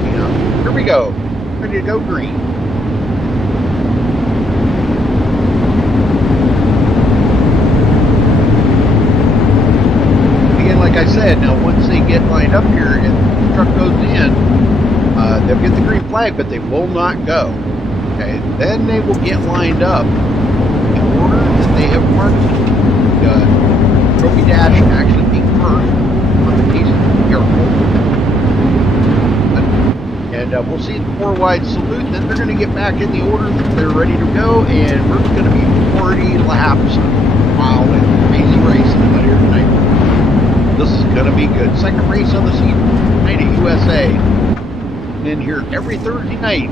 You know, here we go, ready to go green. Like I said, now once they get lined up here and the truck goes in, they'll get the green flag, but they will not go. Okay, then they will get lined up in order that they have marked. Trophy dash actually be first on the piece of careful. And we'll see the 4 wide salute. Then they're going to get back in the order that they're ready to go, and we're going to be 40 laps. Wow, crazy racing out here tonight. This is going to be good. Second race of the season, night at USA. In here every Thursday night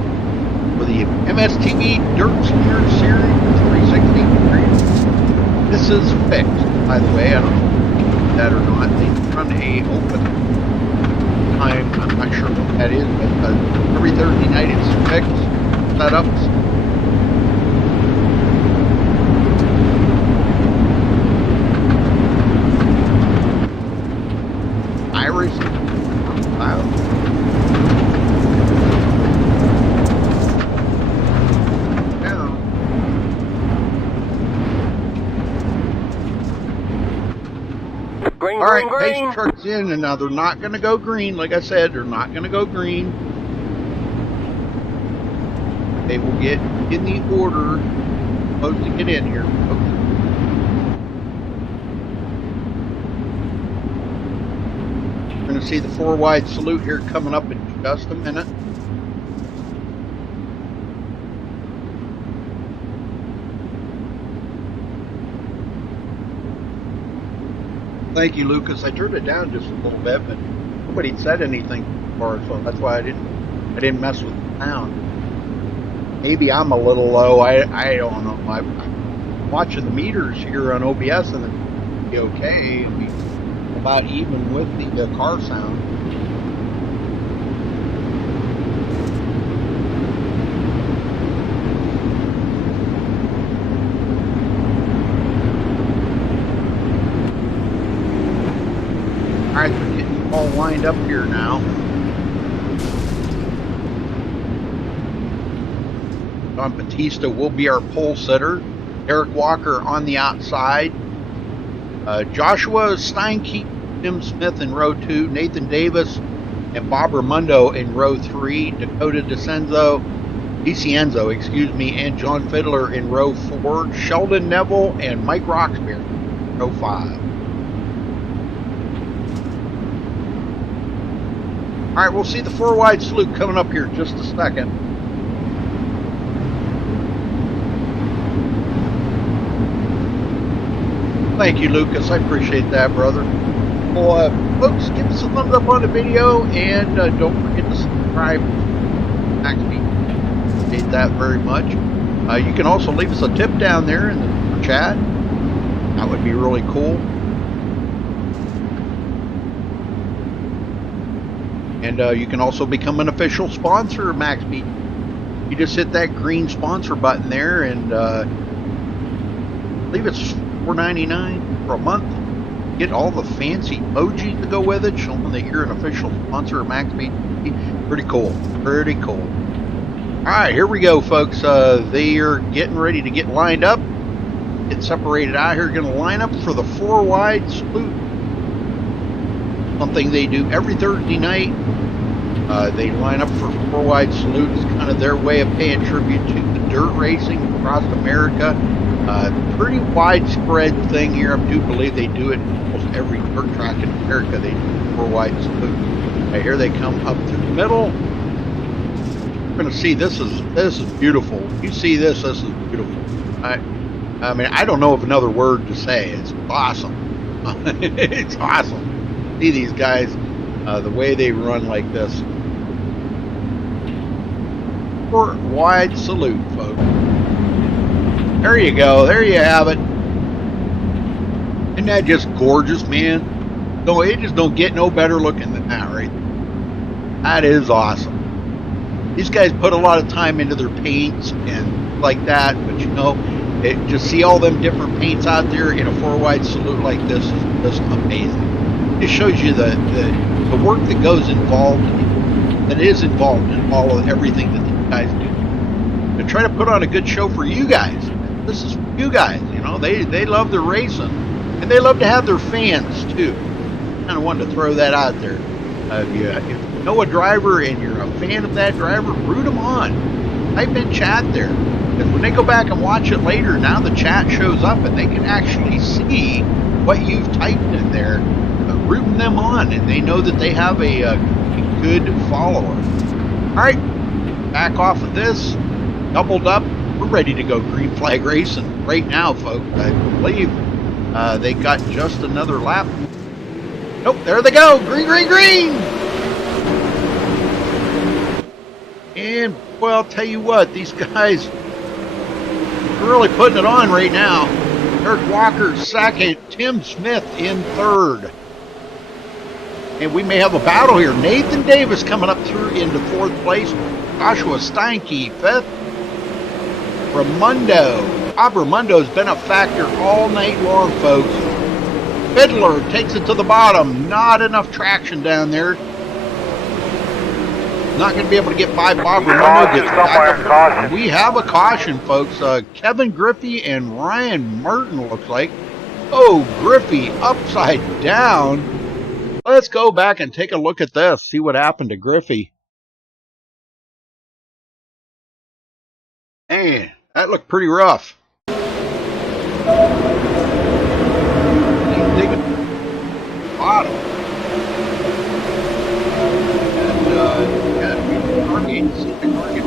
for the MSTV Dirt Steer Series 360. This is fixed, by the way. I don't know if that or not. They run a open time. I'm not sure what that is, but every Thursday night it's fixed setups. All right, pace trucks in, and now they're not going to go green. Like I said, they're not going to go green. They will get in the order supposed to get in here. We're going to see the 4 wide salute here coming up in just a minute. Thank you, Lucas. I turned it down just a little bit, but nobody said anything for it, so that's why I didn't mess with the sound. Maybe I'm a little low. I don't know. I'm watching the meters here on OBS, and it'll be okay. It'll be about even with the car sound. All right, we're getting all lined up here now. Don Batista will be our pole sitter. Eric Walker on the outside. Joshua Steinke, Tim Smith in row 2. Nathan Davis and Bob Raimondo in row 3. Dakota DiCenzo, and John Fiddler in row 4. Sheldon Neville and Mike Roxbury, row 5. All right, we'll see the 4 wide salute coming up here in just a second. Thank you, Lucas. I appreciate that, brother. Well, folks, give us a thumbs up on the video, and don't forget to subscribe. MaxSpeed. Appreciate that very much. You can also leave us a tip down there in the chat. That would be really cool. And you can also become an official sponsor of MaxSpeed. You just hit that green sponsor button there, and I believe it's $4.99 for a month. Get all the fancy emojis to go with it, showing that you're an official sponsor of MaxSpeed. Pretty cool. Pretty cool. All right, here we go, folks. They are getting ready to get lined up. Get separated out here. Going to line up for the 4 wide salute. Something they do every Thursday night. They line up for 4 wide salute. It's kind of their way of paying tribute to the dirt racing across America. Pretty widespread thing here. I do believe they do it almost every dirt track in America. They do 4 wide salute. Here they come up through the middle. We're going to see this is beautiful. You see this is beautiful. I mean, I don't know of another word to say. It's awesome. It's awesome. See these guys, the way they run like this. 4 wide salute, folks. There you go. There you have it. Isn't that just gorgeous, man? No, it just don't get no better looking than that, right? That is awesome. These guys put a lot of time into their paints and like that, but you know, just see all them different paints out there in a 4 wide salute like this is just amazing. It shows you the work that goes involved, that is involved in all of everything that these guys do. They try to put on a good show for you guys. This is for you guys, you know. They love their racing, and they love to have their fans too. Kind of wanted to throw that out there. If you know a driver and you're a fan of that driver, root them on. Type in chat there. Because when they go back and watch it later, now the chat shows up and they can actually see what you've typed in there, rooting them on, and they know that they have a good follower. All right, back off of this, doubled up. We're ready to go green flag racing right now, folks. I believe they got just another lap. Nope, there they go. Green, green, green. And, well, I'll tell you what, these guys are really putting it on right now. Eric Walker second, Tim Smith in third. And we may have a battle here. Nathan Davis coming up through into 4th place. Joshua Steinke, 5th. Bob Ramundo's been a factor all night long, folks. Fiddler takes it to the bottom. Not enough traction down there. Not going to be able to get by. Bob Ramundo gets back up. We have a caution, folks. Kevin Griffey and Ryan Merton looks like. Oh, Griffey upside down. Let's go back and take a look at this. See what happened to Griffey. Man, that looked pretty rough. Bottom. And see the car get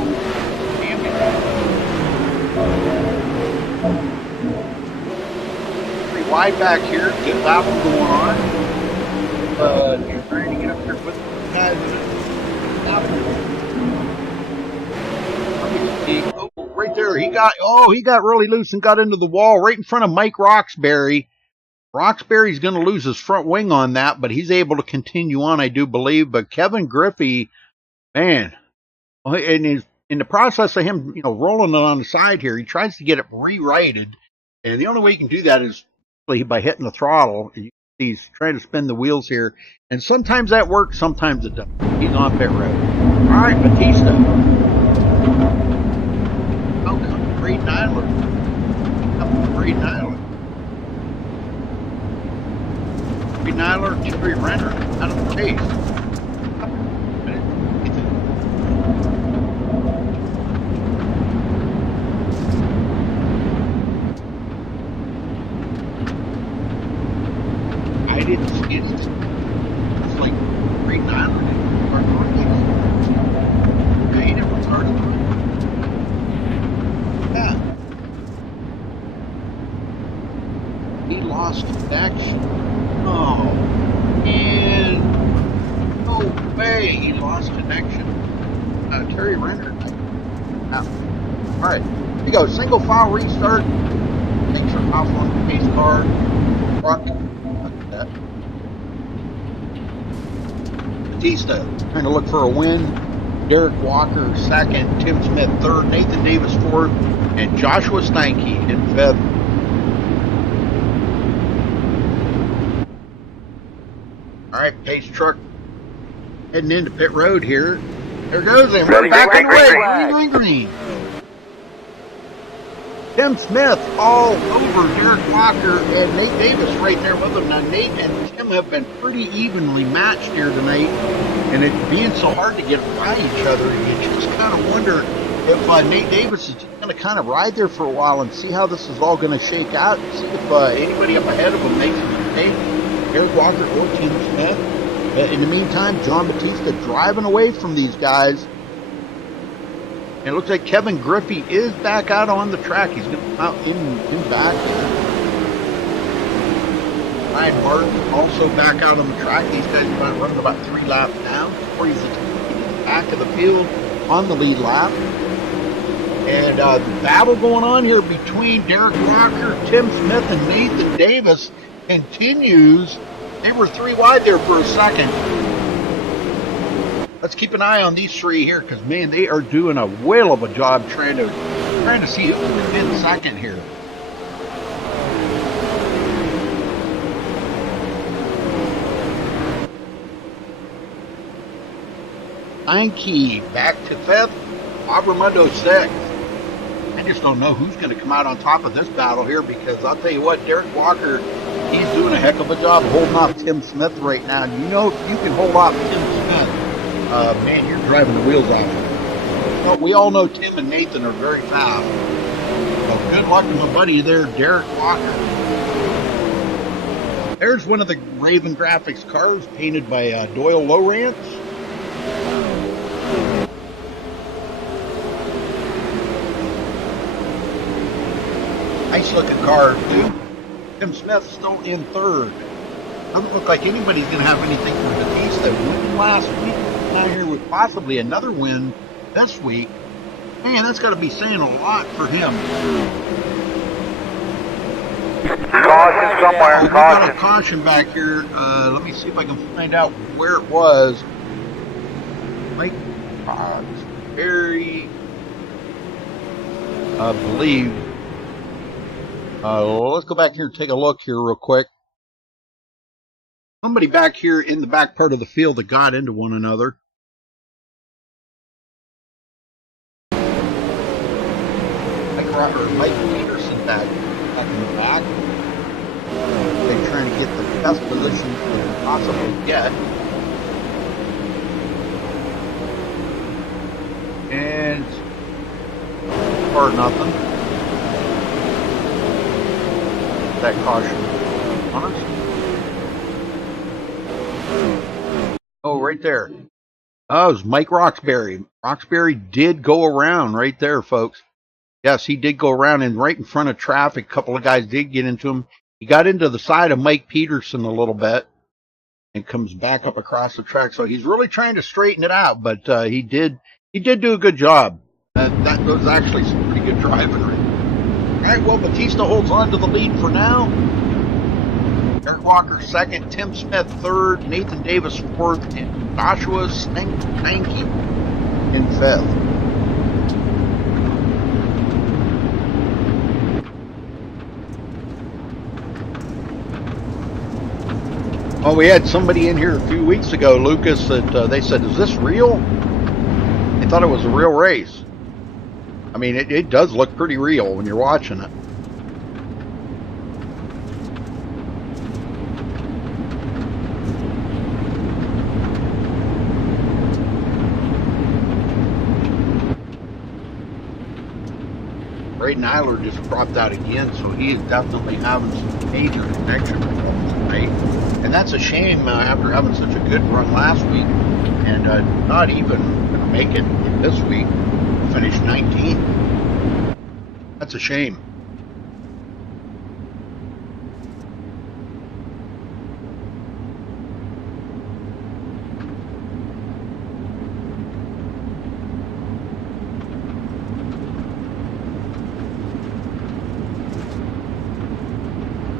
pretty wide back here. Good battle going on. You're trying to get up here with the guys. Oh, right there. He got really loose and got into the wall right in front of Mike Roxbury. Roxbury's going to lose his front wing on that, but he's able to continue on, I do believe. But Kevin Griffey, man, and in the process of him, you know, rolling it on the side here, he tries to get it re-righted, and the only way he can do that is by hitting the throttle. He's trying to spin the wheels here, and sometimes that works, sometimes it doesn't. He's on pit road. All right, Batista. Oh, come Braden Nyler. Come Braden Nyler. Nyler, Terry Renner out of the chase. I didn't see it. It's like Terry Nyler. He lost connection. Oh, and no way, he lost connection. Terry Renner. All right, here we go. Single file restart. Things are off on the pace car. Truck. Batista trying to look for a win. Derek Walker second, Tim Smith third, Nathan Davis fourth, and Joshua Steinke in fifth. All right, pace truck heading into pit road here. There goes him. We're back in the way. Green. Tim Smith all over Derek Walker and Nate Davis right there with him. Now, Nate and Tim have been pretty evenly matched here tonight, and it being so hard to get by each other, you just kind of wonder if Nate Davis is going to kind of ride there for a while and see how this is all going to shake out, and see if anybody up ahead of him makes a mistake, Derek Walker or Tim Smith. In the meantime, John Batista driving away from these guys. And it looks like Kevin Griffey is back out on the track. He's going to come out in back. Ryan Martin also back out on the track. These guys are running about 3 laps down before he's in the back of the field on the lead lap. And the battle going on here between Derek Walker, Tim Smith, and Nathan Davis continues. They were 3 wide there for a second. Let's keep an eye on these 3 here, because man, they are doing a whale of a job trying to see who can win second here. Steinke back to 5th, Abramundo 6th. I just don't know who's going to come out on top of this battle here, because I'll tell you what, Derek Walker, he's doing a heck of a job holding off Tim Smith right now. And you know, if you can hold off Tim Smith, man, you're driving the wheels off. Well, we all know Tim and Nathan are very fast. Well, good luck to my buddy there, Derek Walker. There's one of the Raven Graphics cars painted by Doyle Lowrance. Nice looking car, too. Tim Smith still in 3rd. Doesn't look like anybody's going to have anything for Batista. Win last week, down here with possibly another win this week. Man, that's got to be saying a lot for him. Caution somewhere. We got a caution back here. Let me see if I can find out where it was. Mike Berry, I believe. Let's go back here and take a look here real quick. Somebody back here in the back part of the field that got into one another. Mike Peterson back in the back. They're trying to get the best position they can possibly get. And or nothing. That caution on us. Oh, right there. Oh, it was Mike Roxbury. Roxbury did go around right there, folks. Yes, he did go around, and right in front of traffic, a couple of guys did get into him. He got into the side of Mike Peterson a little bit and comes back up across the track. So he's really trying to straighten it out, but he did do a good job. That was actually some pretty good driving. All right, well, Batista holds on to the lead for now. Derek Walker 2nd, Tim Smith 3rd, Nathan Davis 4th, and Joshua Steinke in 5th. Well, we had somebody in here a few weeks ago, Lucas, that they said, is this real? They thought it was a real race. I mean, it does look pretty real when you're watching it. Braden Eiler just dropped out again, so he is definitely having some major connection problems tonight. And that's a shame after having such a good run last week and not even going to make it this week. Finished 19th. That's a shame.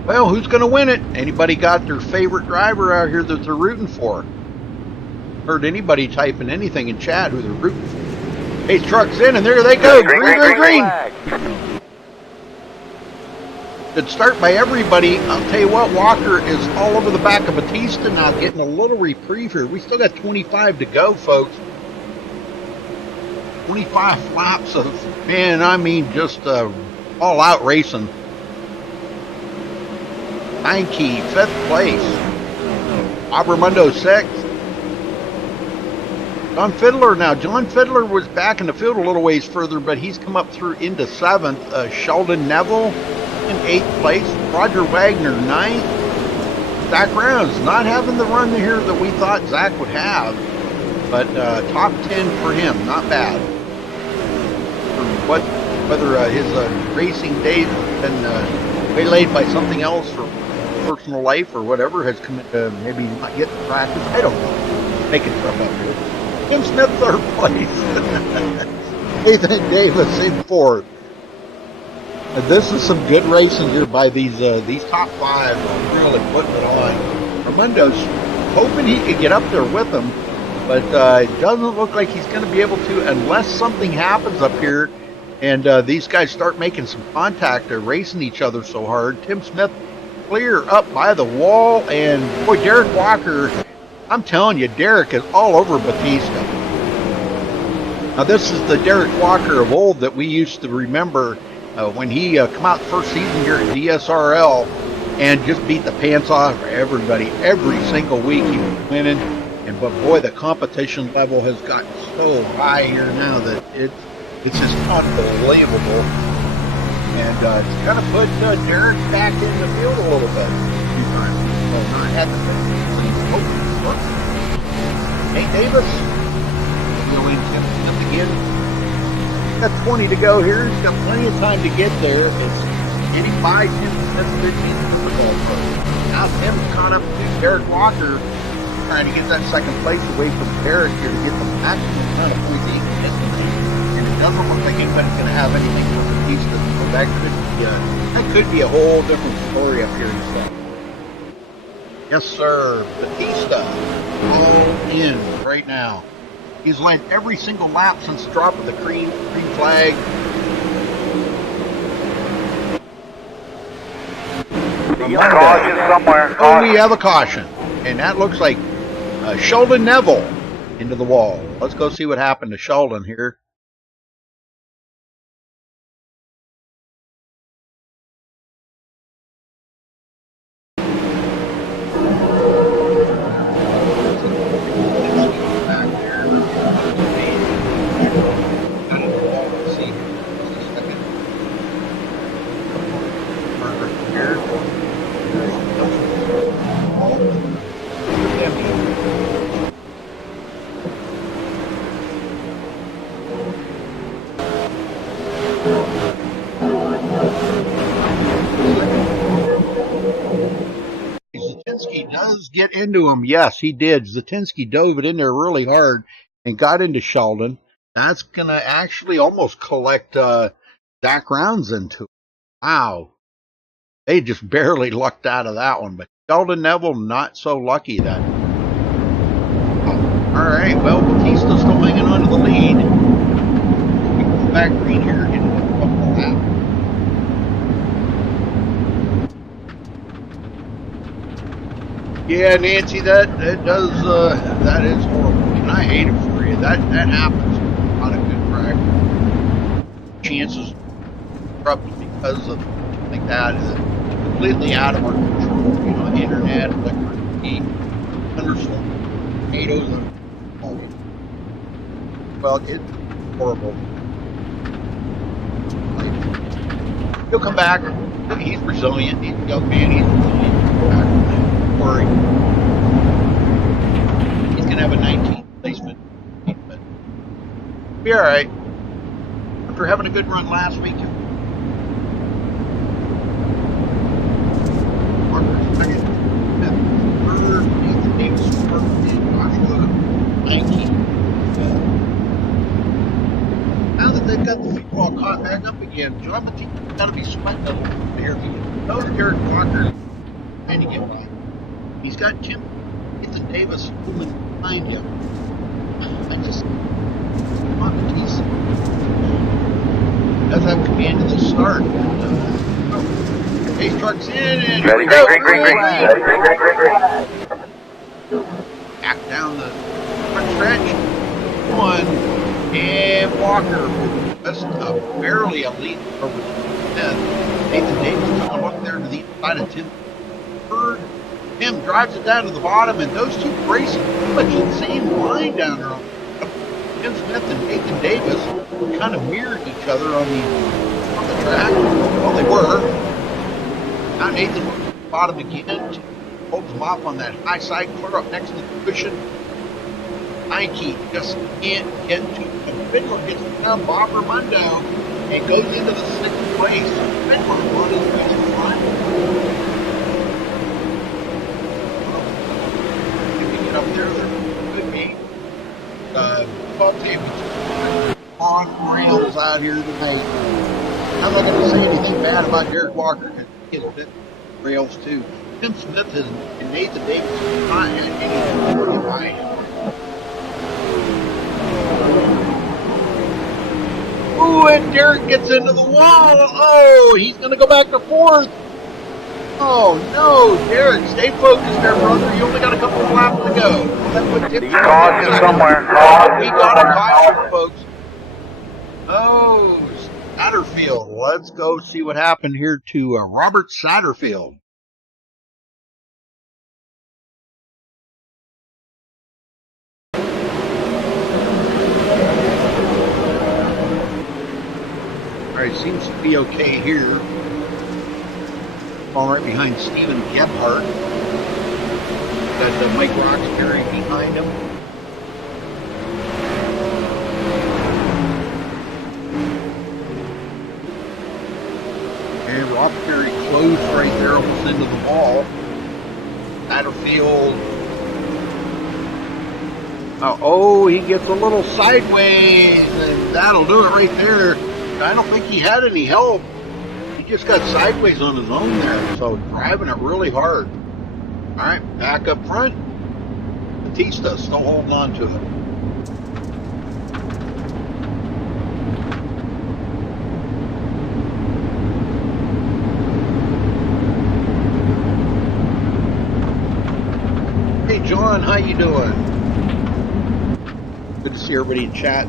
Well, who's going to win it? Anybody got their favorite driver out here that they're rooting for? Heard anybody typing anything in chat who they're rooting for? Hey, truck's in, and there they go. Green. Good start by everybody. I'll tell you what, Walker is all over the back of Batista now, getting a little reprieve here. We still got 25 to go, folks. 25 laps of, man, I mean, just all-out racing. Heinke, 5th place. Abramundo, 6th. John Fiddler now. John Fiddler was back in the field a little ways further, but he's come up through into 7th. Sheldon Neville in 8th place. Roger Wagner, 9th. Zach Rounds not having the run here that we thought Zach would have, but top 10 for him. Not bad. For whether his racing days have been waylaid by something else or personal life or whatever has committed to maybe not get to practice. I don't know. Making stuff up here. Tim Smith, 3rd place. Nathan Davis in 4th. And this is some good racing here by these top 5 are really putting it on. Armando's hoping he could get up there with them, but it doesn't look like he's going to be able to unless something happens up here and these guys start making some contact. They're racing each other so hard. Tim Smith clear up by the wall, and boy, Derek Walker, I'm telling you, Derek is all over Batista. Now this is the Derek Walker of old that we used to remember when he come out the first season here at DSRL and just beat the pants off of everybody every single week. He was winning, and but boy, the competition level has gotten so high here now that it's just unbelievable. And it's kind of put Derek back in the field a little bit. Well, not at the Nate Davis. Again. Got 20 to go here. He's got plenty of time to get there. It's getting by Tim Smith in the ball first. Now Tim's caught up to Derek Walker, trying to get that 2nd place away from Derek here to get the maximum amount of points he can get tonight. And it doesn't look like anybody's going to have anything for Batista. So that could be a whole different story up here in a second. Yes, sir. Batista all in right now. He's led every single lap since the drop of the green flag. Caution somewhere. Oh, we have a caution. And that looks like Sheldon Neville into the wall. Let's go see what happened to Sheldon here. Does get into him. Yes, he did. Zatinsky dove it in there really hard and got into Sheldon. That's going to actually almost collect Zach Rounds into it. Wow. They just barely lucked out of that one. But Sheldon Neville, not so lucky then. Oh, all right, well, Batista's still hanging on to the lead. We go back green here in a couple of laps. Yeah, Nancy, that is horrible. And I hate it for you. That happens. Not a good track. Chances corrupted because of like that is completely out of our control. You know, internet, electricity, thunderstorms, tornadoes, and all. Well, it's horrible. He'll come back. He's resilient. He's a young man. He's resilient. He'll come back. Worry. He's going to have a 19th placement. But be all right. After having a good run last week. Now that they've got the feedwalk caught back up again. John Batista's got to be sweating a little bit there. He knows Derek Walker trying to get by. He's got Ethan Davis looming behind him. I just want Batista does have command of the start. Pace truck's in and here we go. Green. Back down the front stretch. One and Walker with just barely a lead over Smith. Nathan Davis coming up there to the inside of Tim. Third, Tim drives it down to the bottom, and those two racing pretty much in the same line down there. Tim Smith and Nathan Davis kind of mirrored each other on the track. Well, they were. Now Nathan at the bottom again. Holds him off on that high side, clear up next to the cushion. Nike just can't get to the Fiddler gets down Bob Raimondo and goes into the 6th place. Fiddler won his really fun. If we get up there could be 12 championships on rails out here tonight. I'm not going to say anything bad about Derek Walker because he has bit rails too. Tim Smith and Nathan Davis have not had any trouble behind him. Ooh, and Derek gets into the wall. Oh, he's going to go back to 4th. Oh, no, Derek, stay focused there, brother. You only got a couple of laps to go. Caution somewhere. We got a caution, folks. Oh, Satterfield. Let's go see what happened here to Robert Satterfield. All right, seems to be okay here. Fall right behind Stephen Gebhardt. Got Mike Roxbury behind him. And Roxbury closed right there, almost into the wall. Satterfield. Oh, he gets a little sideways, and that'll do it right there. I don't think he had any help. He just got sideways on his own there, so driving it really hard. All right, back up front. Batista still holding on to it. Hey, John, how you doing? Good to see everybody in chat.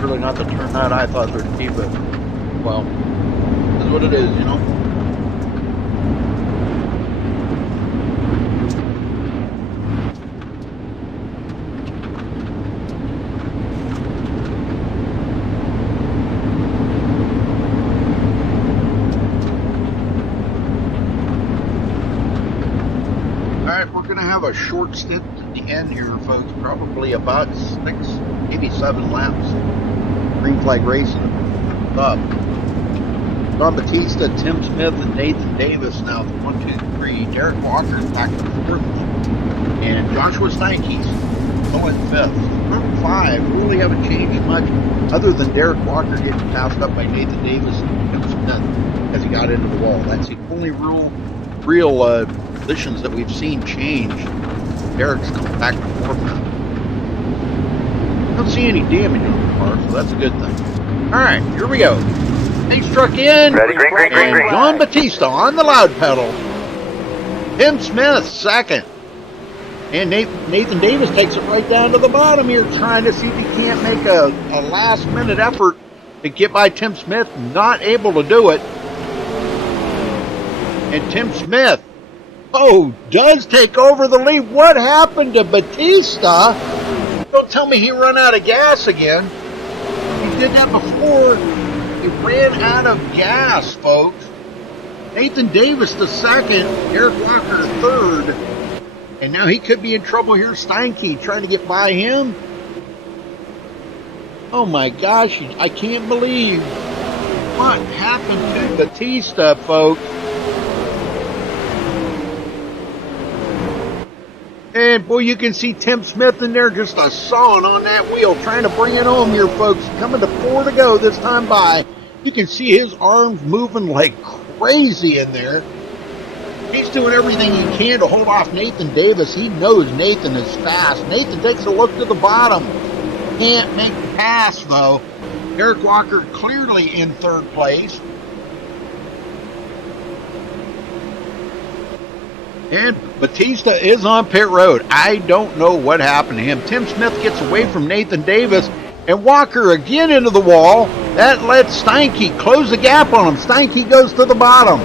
Really not the turnout I thought there'd be, but, well, this is what it is, you know? Alright, we're going to have a short stint at the end here, folks. Probably about 6, maybe 7 laps. Green flag racing up. John Batista, Tim Smith, and Nathan Davis now 1, 2, 3. Derek Walker is back to 4th. And Joshua Steinke's still in 5th. Number 5 really haven't changed much other than Derek Walker getting passed up by Nathan Davis and Tim Smith as he got into the wall. That's the only real positions that we've seen change. Derek's coming back to 4th now. Don't see any damage on the car, so that's a good thing. All right, here we go. Pace truck in. Ready, green. John Batista on the loud pedal. Tim Smith 2nd. And Nathan Davis takes it right down to the bottom here, trying to see if he can't make a last-minute effort to get by Tim Smith. Not able to do it. And Tim Smith, does take over the lead. What happened to Batista? Don't tell me he ran out of gas again. He did that before. He ran out of gas, folks. Nathan Davis the 2nd, Derek Walker the 3rd. And now he could be in trouble here. Steinke trying to get by him. Oh my gosh, I can't believe what happened to Batista, folks. And And boy, you can see Tim Smith in there just a sawing on that wheel, trying to bring it home here, folks. Coming to 4 to go this time by. You can see his arms moving like crazy in there. He's doing everything he can to hold off Nathan Davis. He knows Nathan is fast. Nathan takes a look to the bottom. Can't make the pass, though. Derek Walker clearly in 3rd place. And Batista is on pit road. I don't know what happened to him. Tim Smith gets away from Nathan Davis, and Walker again into the wall. That lets Steinke close the gap on him. Steinke goes to the bottom.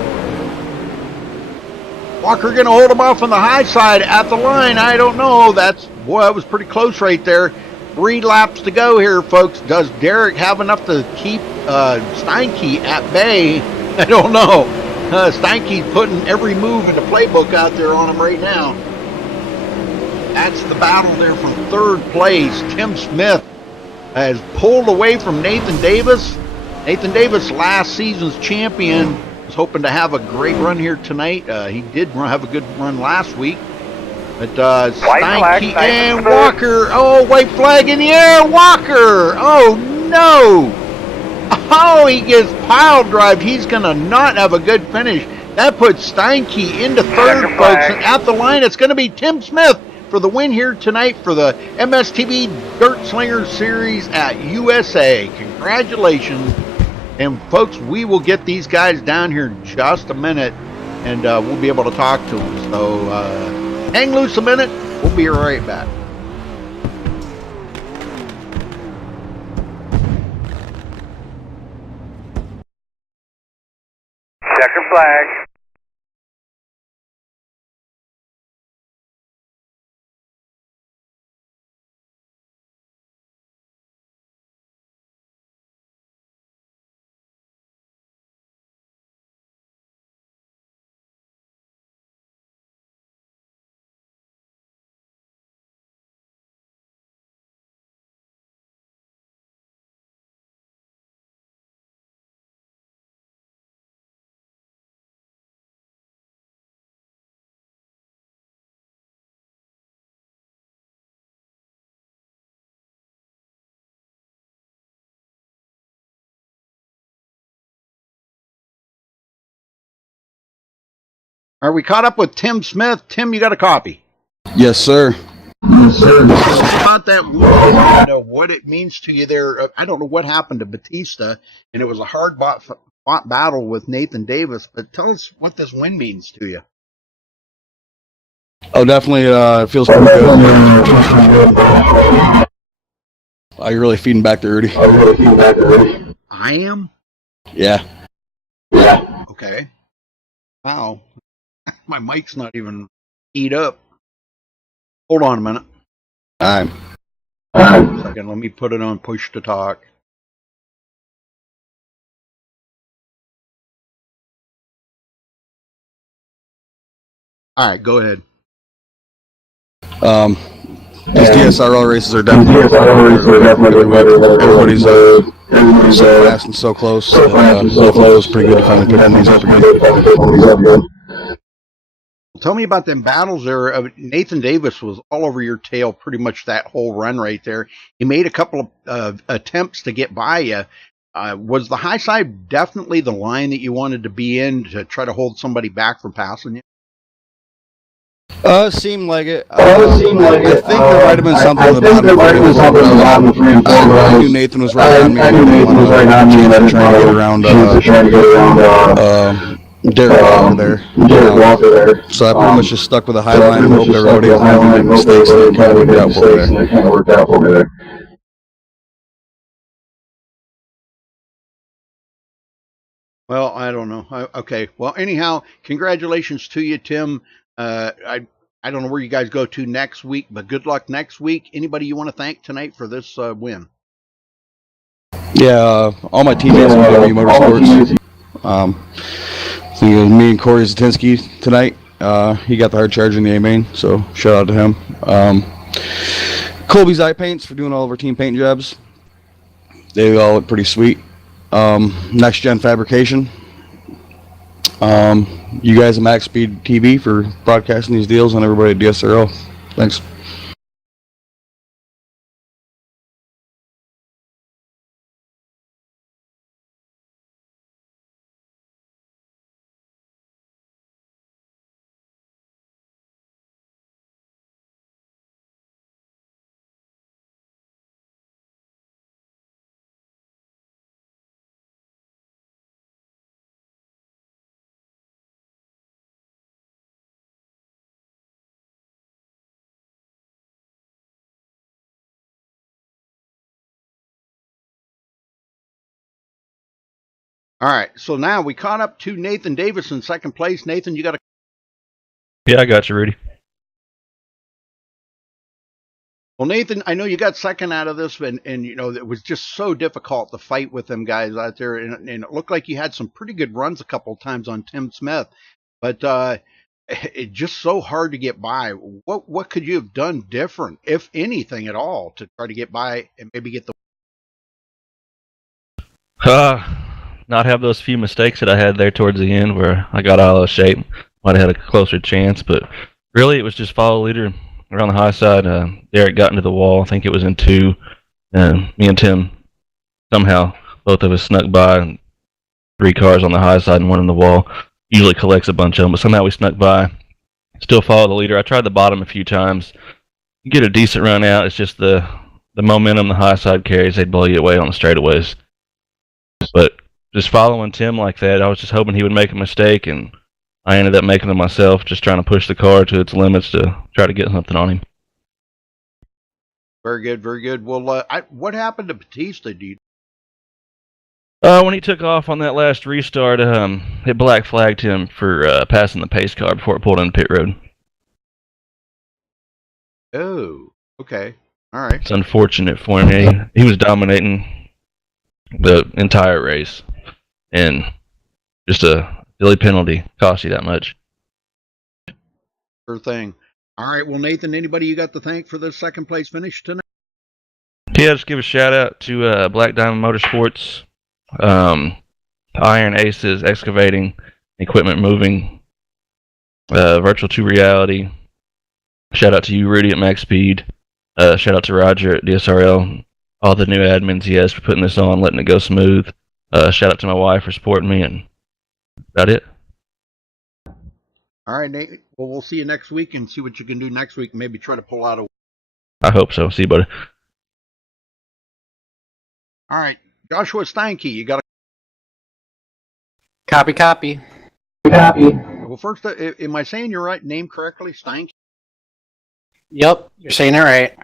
Walker going to hold him off on the high side at the line. I don't know. That was pretty close right there. 3 laps to go here, folks. Does Derek have enough to keep Steinke at bay? I don't know. Steinke's putting every move in the playbook out there on him right now. That's the battle there from 3rd place. Tim Smith has pulled away from Nathan Davis. Nathan Davis, last season's champion, was hoping to have a great run here tonight. He did have a good run last week. But Steinke and Walker. Oh, white flag in the air. Walker. Oh, no. Oh, he gets pile drive. He's going to not have a good finish. That puts Steinke into 3rd, folks. And at the line, it's going to be Tim Smith for the win here tonight for the MSTV Dirt Slinger Series at USA. Congratulations. And, folks, we will get these guys down here in just a minute, and we'll be able to talk to them. So hang loose a minute. We'll be right back. Checker flag. Are we caught up with Tim Smith? Tim, you got a copy? Yes, sir. Yes, sir. About that win, you know what it means to you there. I don't know what happened to Batista, and it was a hard fought battle with Nathan Davis. But tell us what this win means to you. Oh, definitely. It feels pretty good. Are you really feeding back to Rudy? I am? Yeah. Okay. Wow. My mic's not even keyed up. Hold on a minute. All right. A second. Let me put it on push to talk. All right, go ahead. These DSRL races are definitely everybody's so fast and so close. So it feels pretty good to finally pick these up again. Tell me about them battles there. Nathan Davis was all over your tail pretty much that whole run right there. He made a couple of attempts to get by you. Was the high side definitely the line that you wanted to be in to try to hold somebody back from passing you? Seemed like it. I think there might have been something in the bottom of the I knew Nathan was right on me. Trying to get around Derek Walker there. So I pretty much just stuck with a high line and hoped everybody was making mistakes, and it kind of worked out for me there. Well, I don't know. Okay. Well, anyhow, congratulations to you, Tim. I don't know where you guys go to next week, but good luck next week. Anybody you want to thank tonight for this win? Yeah, all my teammates at W Motorsports. So, me and Corey Zatinsky tonight. He got the hard charge in the A main, so shout out to him. Colby's Eye Paints for doing all of our team paint jobs. They all look pretty sweet. Next Gen Fabrication. You guys at MaxSpeedTV for broadcasting these deals, and everybody at DSRL Thanks. All right, so now we caught up to Nathan Davis in second place. Nathan, you got a... Yeah, I got you, Rudy. Well, Nathan, I know you got second out of this, and you know it was just so difficult to fight with them guys out there, and it looked like you had some pretty good runs a couple of times on Tim Smith, but it just so hard to get by. What could you have done different, if anything at all, to try to get by and maybe get the... Not have those few mistakes that I had there towards the end where I got out of shape. Might have had a closer chance, but really it was just follow the leader around the high side. Derek got into the wall. I think it was in 2. And me and Tim, somehow, both of us snuck by. And 3 cars on the high side and 1 in the wall. Usually collects a bunch of them, but somehow we snuck by. Still follow the leader. I tried the bottom a few times. You get a decent run out. It's just the momentum the high side carries. They'd blow you away on the straightaways. But just following Tim like that, I was just hoping he would make a mistake, and I ended up making it myself, just trying to push the car to its limits to try to get something on him. Very good, very good. Well, what happened to Batista, dude? When he took off on that last restart, it black flagged him for passing the pace car before it pulled into pit road. Oh, okay. All right. It's unfortunate for him. He was dominating the entire race, and just a silly penalty cost you that much. Sure thing. All right. Well, Nathan, anybody you got to thank for this second place finish tonight? Yeah, just give a shout out to Black Diamond Motorsports, Iron Aces, Excavating, Equipment Moving, Virtual 2 Reality. Shout out to you, Rudy, at MaxSpeed. Shout out to Roger at DSRL. All the new admins, yes, for putting this on, letting it go smooth. Shout out to my wife for supporting me, and about it. All right, Nate. Well, we'll see you next week and see what you can do next week. Maybe try to pull out a... I hope so. See you, buddy. All right. Joshua Steinke, you got Copy, copy. Well, first, am I saying your right name correctly? Steinke? Yep, you're saying it right.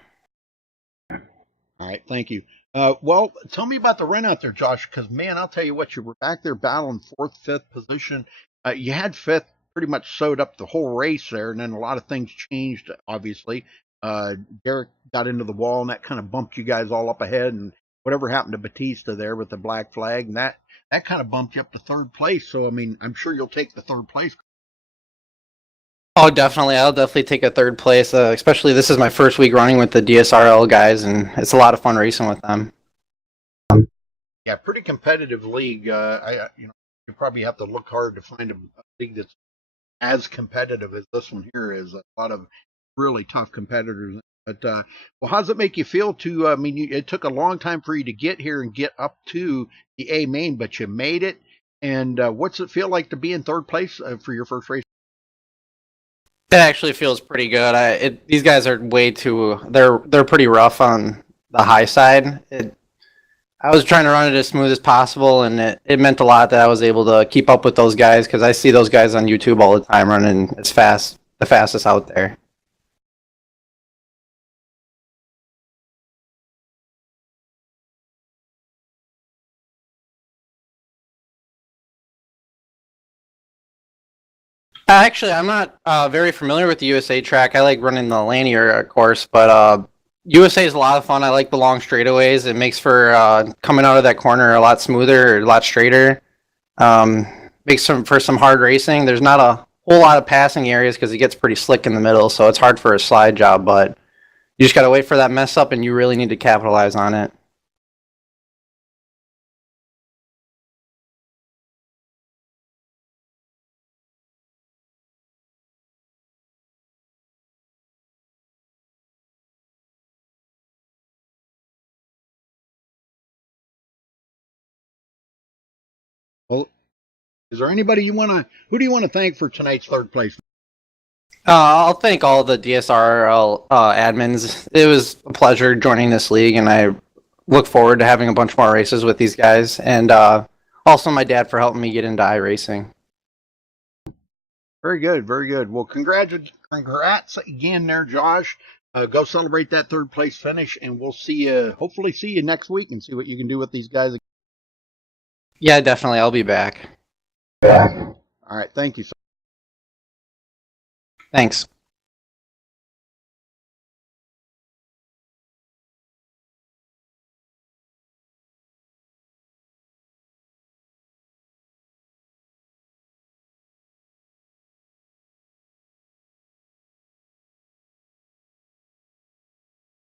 All right, thank you. Well, tell me about the run out there, Josh, because, man, I'll tell you what, you were back there battling 4th, 5th position. You had 5th pretty much sewed up the whole race there, and then a lot of things changed, obviously. Derek got into the wall, and that kind of bumped you guys all up ahead, and whatever happened to Batista there with the black flag, and that kind of bumped you up to 3rd place. So, I mean, I'm sure you'll take the 3rd place. Oh, definitely. I'll definitely take a 3rd place. Especially this is my first week running with the DSRL guys, and it's a lot of fun racing with them. Yeah, pretty competitive league. You probably have to look hard to find a league that's as competitive as this one here is. A lot of really tough competitors. But well, how does it make you feel to? I mean, it took a long time for you to get here and get up to the A main, but you made it. And what's it feel like to be in 3rd place for your first race? It actually feels pretty good. These guys are way too. They're pretty rough on the high side. I was trying to run it as smooth as possible, and it meant a lot that I was able to keep up with those guys because I see those guys on YouTube all the time running as fast, the fastest out there. Actually, I'm not very familiar with the USA track. I like running the Lanier course, but USA is a lot of fun. I like the long straightaways. It makes for coming out of that corner a lot smoother, a lot straighter. Makes for some hard racing. There's not a whole lot of passing areas because it gets pretty slick in the middle, so it's hard for a slide job, but you just got to wait for that mess up, and you really need to capitalize on it. Is there anybody who do you want to thank for tonight's third place? I'll thank all the DSRL admins. It was a pleasure joining this league, and I look forward to having a bunch more races with these guys. And also my dad for helping me get into iRacing. Very good, very good. Well, congrats again there, Josh. Go celebrate that third place finish, and we'll hopefully see you next week and see what you can do with these guys. Yeah, definitely. I'll be back. All right, thank you, sir. Thanks.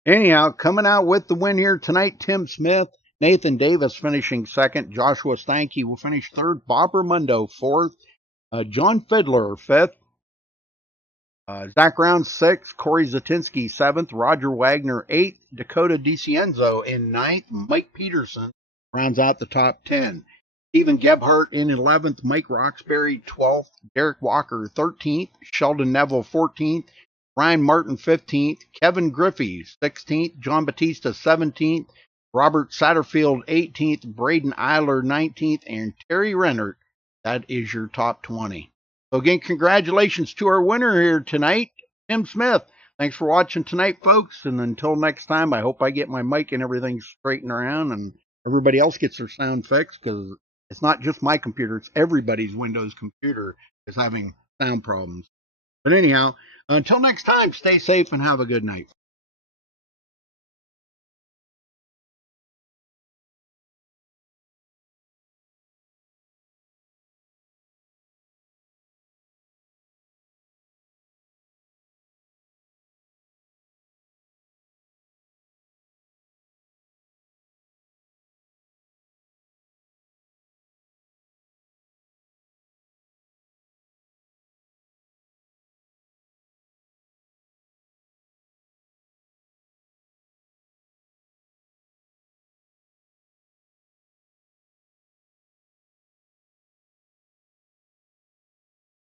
Anyhow, coming out with the win here tonight, Tim Smith, Nathan Davis finishing second, Joshua Stanky will finish third, Bob Ramundo fourth, John Fiddler fifth, Zach Round sixth, Corey Zatinsky seventh, Roger Wagner eighth, Dakota DiCienzo in ninth, Mike Peterson rounds out the top 10. Stephen Gebhardt in 11th, Mike Roxbury 12th, Derek Walker 13th, Sheldon Neville 14th, Ryan Martin 15th, Kevin Griffey 16th, John Batista 17th, Robert Satterfield 18th, Braden Eiler 19th, and Terry Rennert. That is your top 20. So again, congratulations to our winner here tonight, Tim Smith. Thanks for watching tonight, folks. And until next time, I hope I get my mic and everything straightened around and everybody else gets their sound fixed, because it's not just my computer, it's everybody's Windows computer is having sound problems. But anyhow, until next time, stay safe and have a good night.